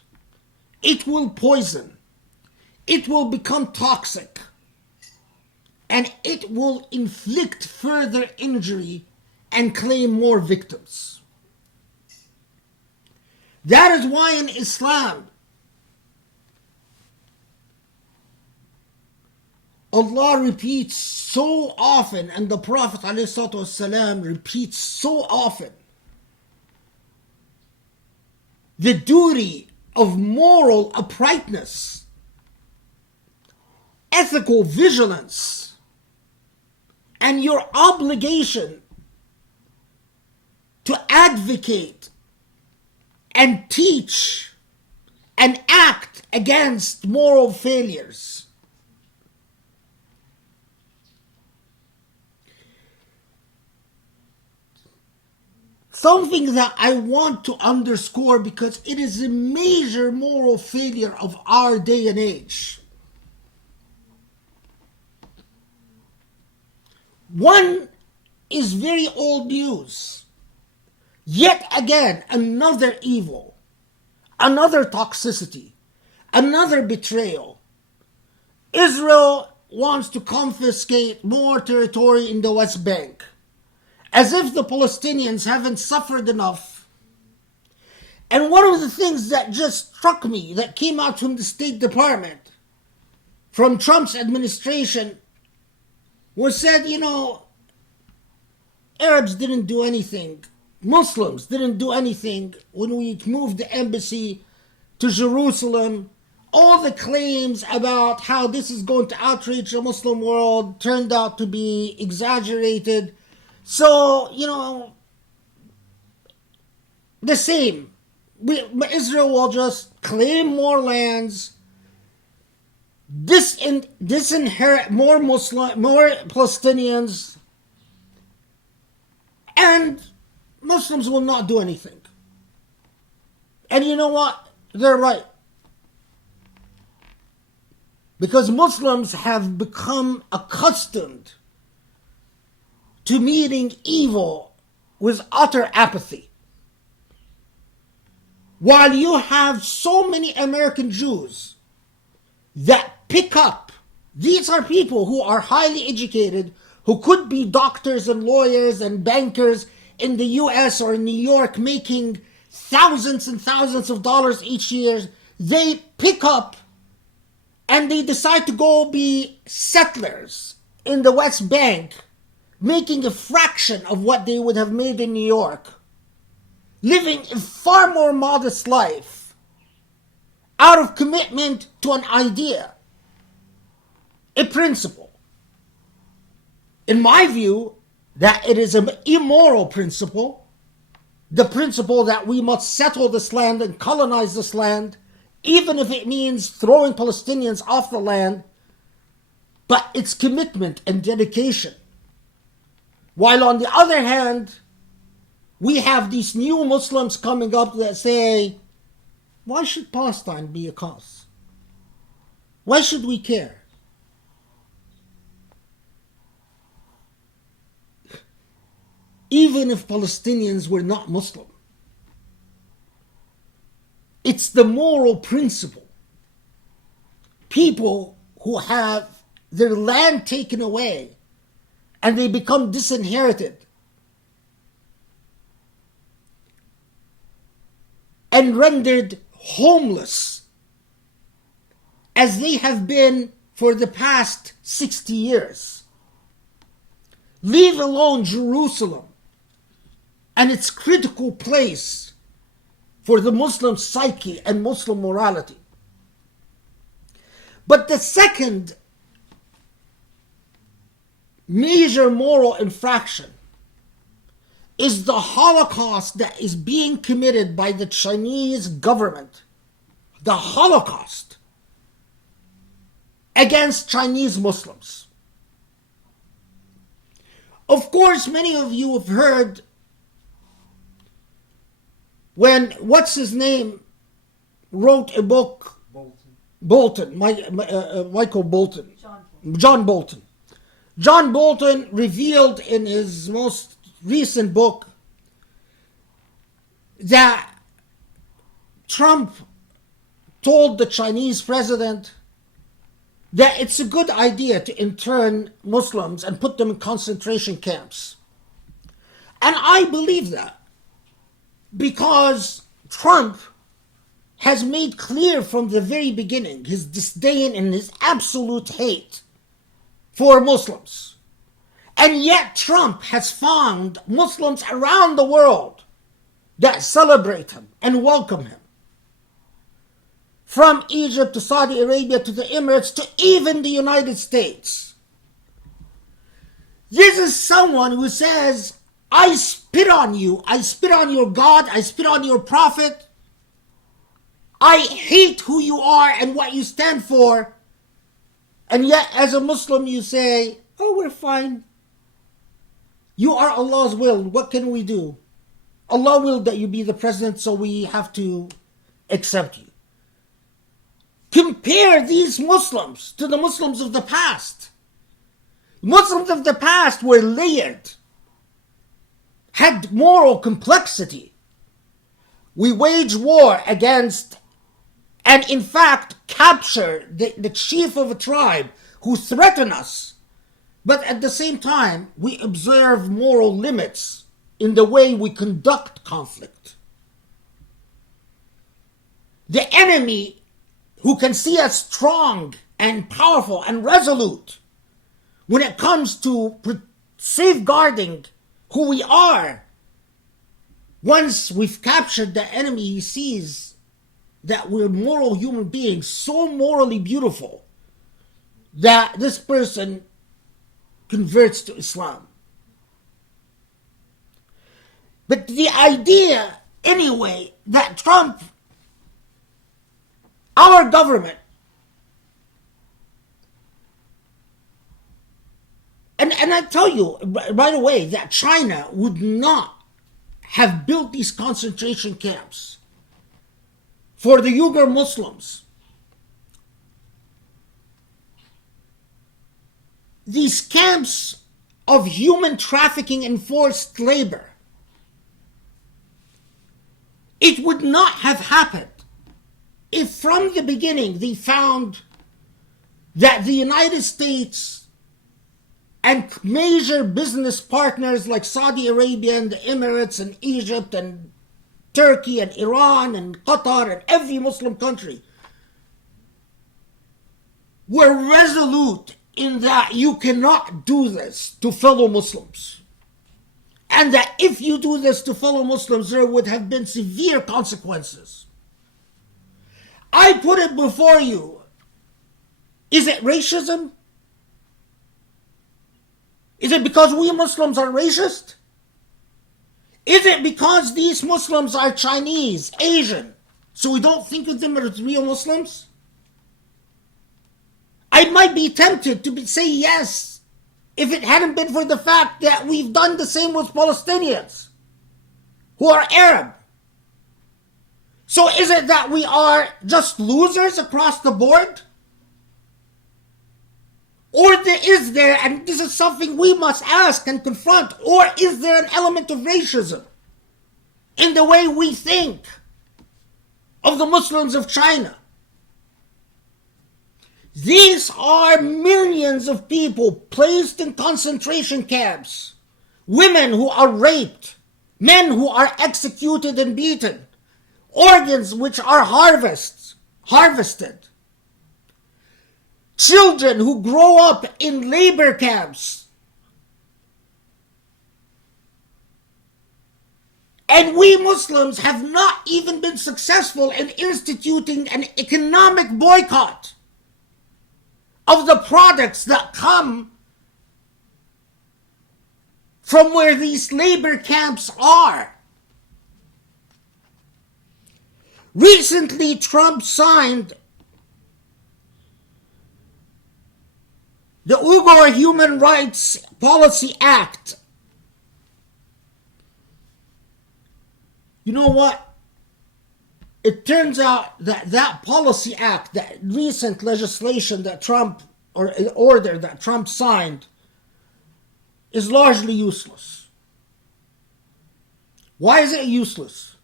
It will poison. It will become toxic. And it will inflict further injury and claim more victims. That is why in Islam, Allah repeats so often, and the Prophet ﷺ repeats so often, the duty of moral uprightness, ethical vigilance, and your obligation to advocate and teach and act against moral failures. Something that I want to underscore because it is a major moral failure of our day and age. One is very old news. Yet again, another evil, another toxicity, another betrayal. Israel wants to confiscate more territory in the West Bank, as if the Palestinians haven't suffered enough. And one of the things that just struck me, that came out from the State Department, from Trump's administration, was said, Arabs didn't do anything. Muslims didn't do anything when we moved the embassy to Jerusalem. All the claims about how this is going to outrage the Muslim world turned out to be exaggerated. So, the same. Israel will just claim more lands, disinherit more Palestinians, and Muslims will not do anything. And you know what? They're right. Because Muslims have become accustomed to meeting evil with utter apathy. While you have so many American Jews that pick up, these are people who are highly educated, who could be doctors and lawyers and bankers in the US or in New York making thousands and thousands of dollars each year. They pick up and they decide to go be settlers in the West Bank, making a fraction of what they would have made in New York, living a far more modest life out of commitment to an idea, a principle. In my view, that it is an immoral principle, the principle that we must settle this land and colonize this land, even if it means throwing Palestinians off the land, but its commitment and dedication. While on the other hand, we have these new Muslims coming up that say, why should Palestine be a cause? Why should we care? Even if Palestinians were not Muslim, it's the moral principle. People who have their land taken away and they become disinherited and rendered homeless, as they have been for the past 60 years. Leave alone Jerusalem and its critical place for the Muslim psyche and Muslim morality. But the second major moral infraction is the Holocaust that is being committed by the Chinese government, the Holocaust against Chinese Muslims. Of course, many of you have heard when, what's his name, wrote a book, Michael Bolton. John Bolton. John Bolton revealed in his most recent book that Trump told the Chinese president that it's a good idea to intern Muslims and put them in concentration camps. And I believe that, because Trump has made clear from the very beginning his disdain and his absolute hate for Muslims. And yet Trump has found Muslims around the world that celebrate him and welcome him. From Egypt to Saudi Arabia to the Emirates to even the United States. This is someone who says, I spit on you, I spit on your God, I spit on your prophet. I hate who you are and what you stand for. And yet as a Muslim you say, oh, we're fine. You are Allah's will. What can we do? Allah willed that you be the president, so we have to accept you. Compare these Muslims to the Muslims of the past. Muslims of the past were layered, had moral complexity. We wage war against, and in fact capture the chief of a tribe who threaten us. But at the same time, we observe moral limits in the way we conduct conflict. The enemy, who can see us strong and powerful and resolute when it comes to safeguarding who we are, once we've captured the enemy, he sees that we're moral human beings, so morally beautiful that this person converts to Islam. But the idea, anyway, that Trump, our government, And I tell you right away that China would not have built these concentration camps for the Uyghur Muslims. These camps of human trafficking and forced labor, it would not have happened if from the beginning they found that the United States and major business partners like Saudi Arabia and the Emirates and Egypt and Turkey and Iran and Qatar and every Muslim country were resolute in that you cannot do this to fellow Muslims. And that if you do this to fellow Muslims, there would have been severe consequences. I put it before you. Is it racism? Is it because we Muslims are racist? Is it because these Muslims are Chinese, Asian, so we don't think of them as real Muslims? I might be tempted to say yes if it hadn't been for the fact that we've done the same with Palestinians who are Arab. So is it that we are just losers across the board? Or is there, and this is something we must ask and confront, or is there an element of racism in the way we think of the Muslims of China? These are millions of people placed in concentration camps, women who are raped, men who are executed and beaten, organs which are harvested, children who grow up in labor camps. And we Muslims have not even been successful in instituting an economic boycott of the products that come from where these labor camps are. Recently, Trump signed the Uyghur Human Rights Policy Act. You know what? It turns out that that policy act, that recent legislation that Trump, or order that Trump signed, is largely useless. Why is it useless?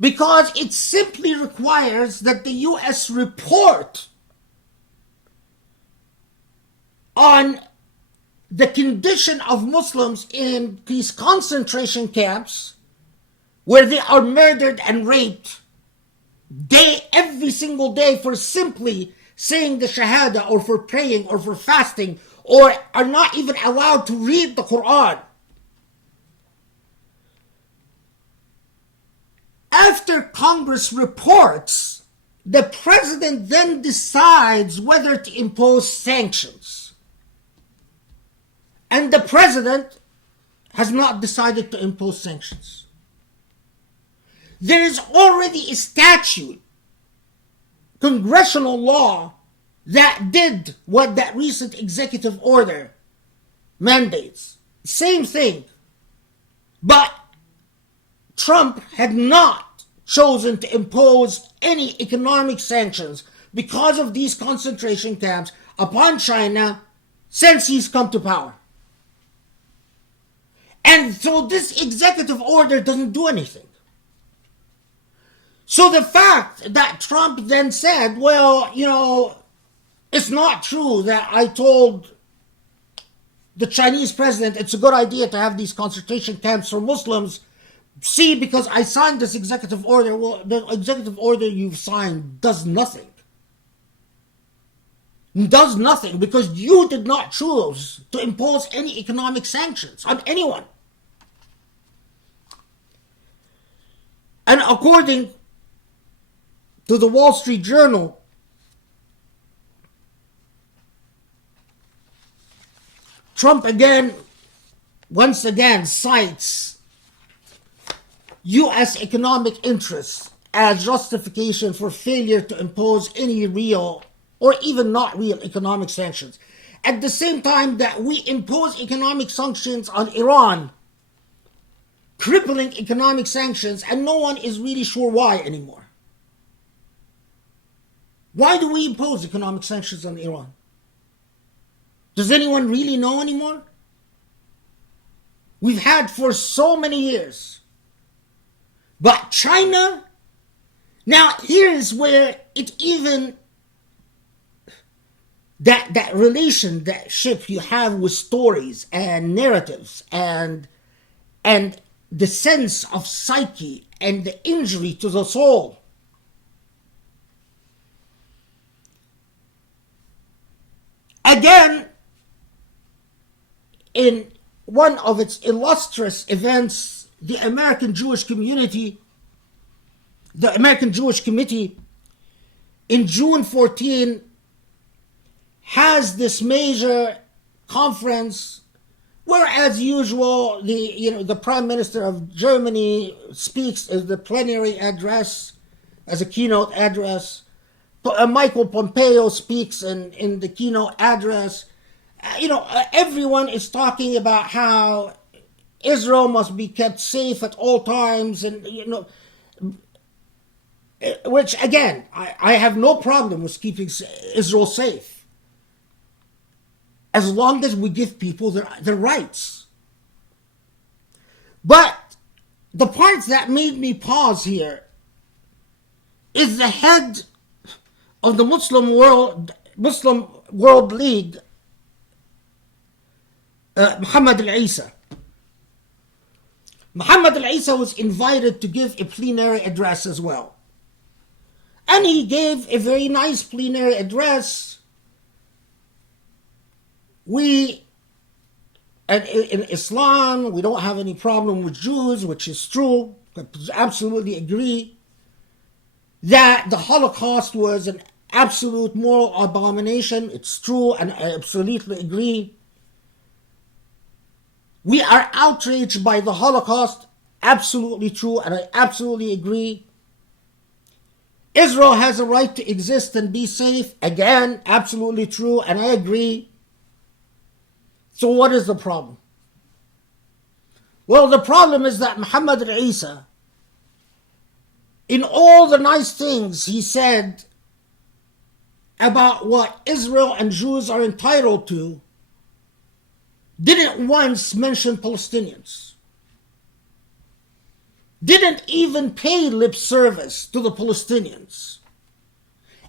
Because it simply requires that the U.S. report on the condition of Muslims in these concentration camps where they are murdered and raped every single day for simply saying the Shahada or for praying or for fasting, or are not even allowed to read the Quran. After Congress reports, the president then decides whether to impose sanctions. And the president has not decided to impose sanctions. There is already a statute, congressional law, that did what that recent executive order mandates. Same thing. But Trump had not chosen to impose any economic sanctions because of these concentration camps upon China since he's come to power. And so this executive order doesn't do anything. So the fact that Trump then said, well, it's not true that I told the Chinese president it's a good idea to have these concentration camps for Muslims. See, because I signed this executive order. Well, the executive order you've signed does nothing. Does nothing because you did not choose to impose any economic sanctions on anyone. And according to the Wall Street Journal, Trump once again cites U.S. economic interests as justification for failure to impose any real or even not real economic sanctions. at the same time that we impose economic sanctions on Iran, crippling economic sanctions, and no one is really sure why anymore. Why do we impose economic sanctions on Iran? Does anyone really know anymore? We've had for so many years. But China, now here's where it even, that relationship you have with stories and narratives and the sense of psyche and the injury to the soul. Again, in one of its illustrious events, the American Jewish Committee in June 14 has this major conference where, as usual, the Prime Minister of Germany speaks as the plenary address, as a keynote address. Michael Pompeo speaks in the keynote address. Everyone is talking about how Israel must be kept safe at all times, and which again, I have no problem with keeping Israel safe, as long as we give people their rights. But the part that made me pause here is the head of the Muslim World League, Muhammad al-Isa. Muhammad al-Isa was invited to give a plenary address as well. And he gave a very nice plenary address. In Islam, we don't have any problem with Jews, which is true. I absolutely agree that the Holocaust was an absolute moral abomination. It's true, and I absolutely agree. We are outraged by the Holocaust. Absolutely true, and I absolutely agree. Israel has a right to exist and be safe. Again, absolutely true, and I agree. So what is the problem? Well, the problem is that Muhammad al-Isa, in all the nice things he said about what Israel and Jews are entitled to, didn't once mention Palestinians. Didn't even pay lip service to the Palestinians,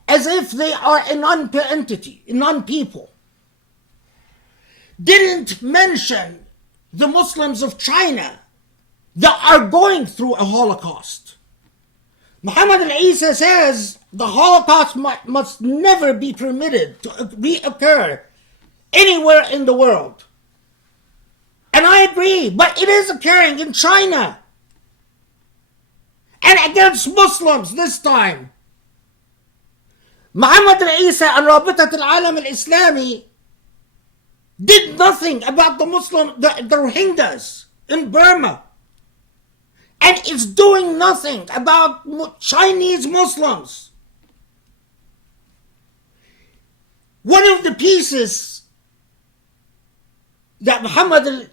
as if they are a non-entity, a non-people. Didn't mention the Muslims of China that are going through a Holocaust. Muhammad al-Isa says the Holocaust must never be permitted to reoccur anywhere in the world. And I agree, but it is occurring in China. And against Muslims this time. Muhammad al-Isa and Rabitat al-Alam al-Islami did nothing about the Rohingyas in Burma. And it's doing nothing about Chinese Muslims. One of the pieces that Muhammad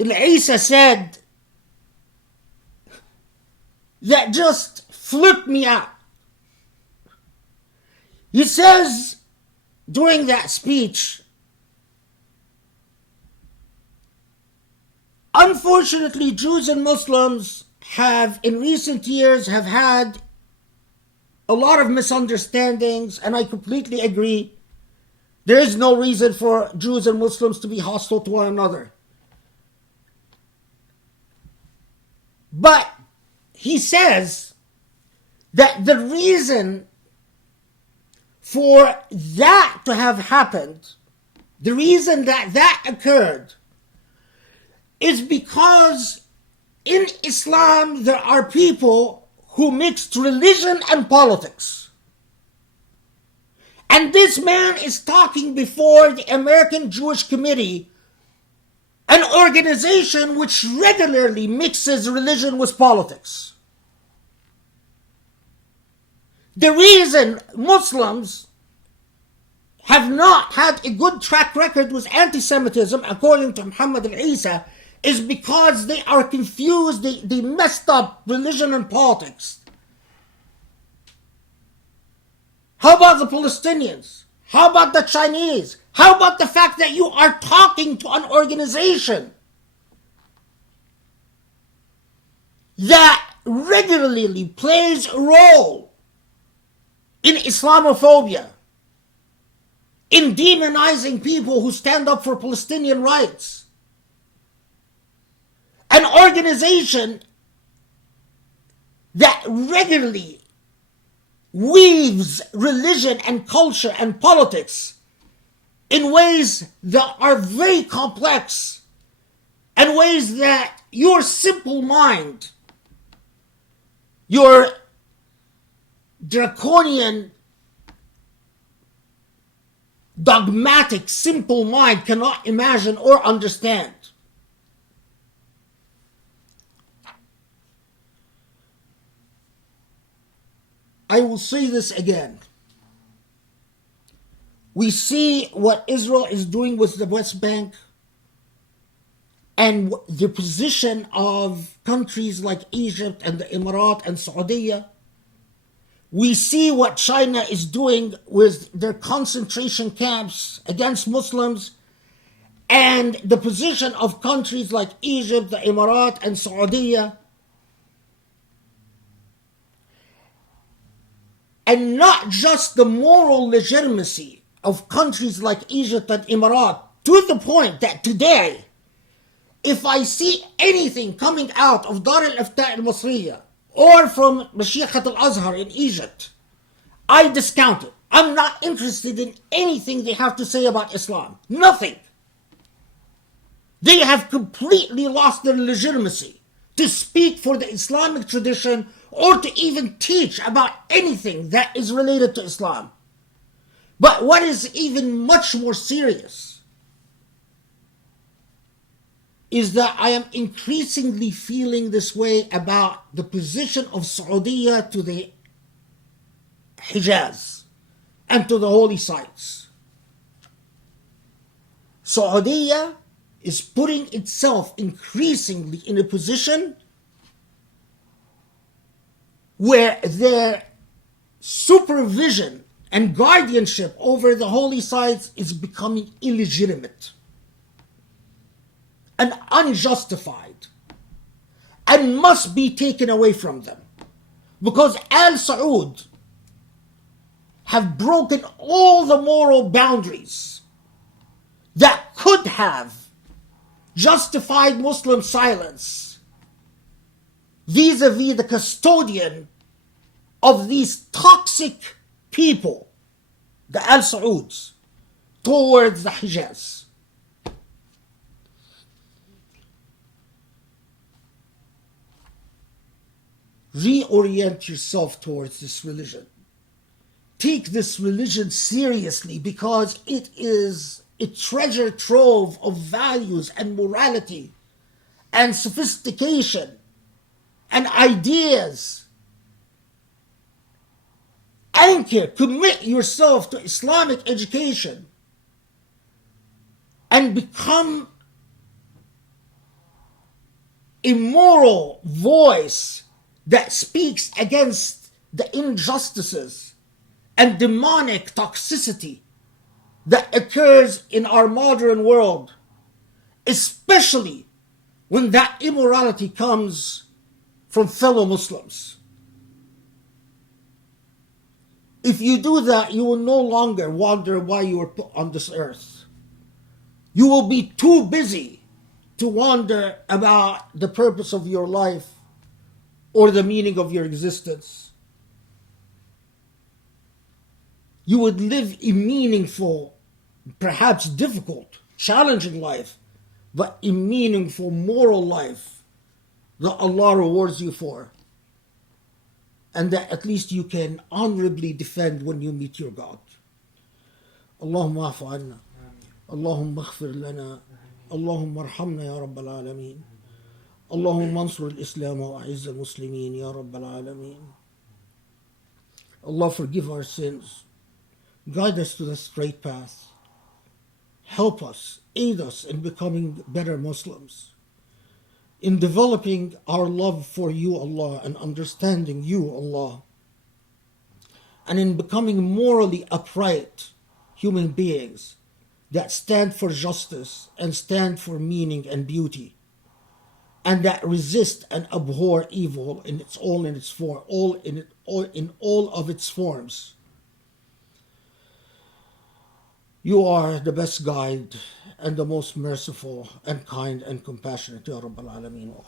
al-Isa said that just flipped me out. He says during that speech, unfortunately, Jews and Muslims have in recent years have had a lot of misunderstandings, and I completely agree. There is no reason for Jews and Muslims to be hostile to one another. But he says that the reason for that to have happened, the reason that occurred, is because in Islam there are people who mixed religion and politics. And this man is talking before the American Jewish Committee, an organization which regularly mixes religion with politics. The reason Muslims have not had a good track record with anti-Semitism, according to Muhammad al-Isa, is because they are confused, they messed up religion and politics. How about the Palestinians? How about the Chinese? How about the fact that you are talking to an organization that regularly plays a role in Islamophobia, in demonizing people who stand up for Palestinian rights? An organization that regularly weaves religion and culture and politics in ways that are very complex and ways that your simple mind, your draconian, dogmatic, simple mind cannot imagine or understand. I will say this again. We see what Israel is doing with the West Bank and the position of countries like Egypt and the Emirates and Saudi. We see what China is doing with their concentration camps against Muslims, and the position of countries like Egypt, the Emirates and Saudi. And not just the moral legitimacy of countries like Egypt and Emirates, to the point that today, if I see anything coming out of Dar al-Ifta al-Masriya or from Mashayikh al-Azhar in Egypt, I discount it. I'm not interested in anything they have to say about Islam. Nothing. They have completely lost their legitimacy to speak for the Islamic tradition or to even teach about anything that is related to Islam. But what is even much more serious is that I am increasingly feeling this way about the position of Saudi to the Hijaz and to the holy sites. Saudi is putting itself increasingly in a position where their supervision and guardianship over the holy sites is becoming illegitimate and unjustified and must be taken away from them, because Al Saud have broken all the moral boundaries that could have justified Muslim silence vis-a-vis the custodian of these toxic people, the Al Sauds, towards the Hijaz. Reorient yourself towards this religion. Take this religion seriously, because it is a treasure trove of values and morality and sophistication and ideas. Anchor, commit yourself to Islamic education and become a moral voice that speaks against the injustices and demonic toxicity that occurs in our modern world, especially when that immorality comes from fellow Muslims. If you do that, you will no longer wonder why you were put on this earth. You will be too busy to wonder about the purpose of your life or the meaning of your existence. You would live a meaningful, perhaps difficult, challenging life, but a meaningful moral life that Allah rewards you for, and that at least you can honorably defend when you meet your God. Allahumma afu anna, Allahumma aghfir lana, Allahumma arhamna ya Rabbal Alameen, Allahumma ansur al-Islam wa a'izz al-Muslimin ya Rabbal Alameen. Allah forgive our sins, Guide us to the straight path. Help us, aid us in becoming better Muslims, in developing our love for you, Allah, and understanding you, Allah, and in becoming morally upright human beings that stand for justice and stand for meaning and beauty, and that resist and abhor evil in all of its forms. You are the best guide and the most merciful and kind and compassionate. Ya Rabbal Alameen wa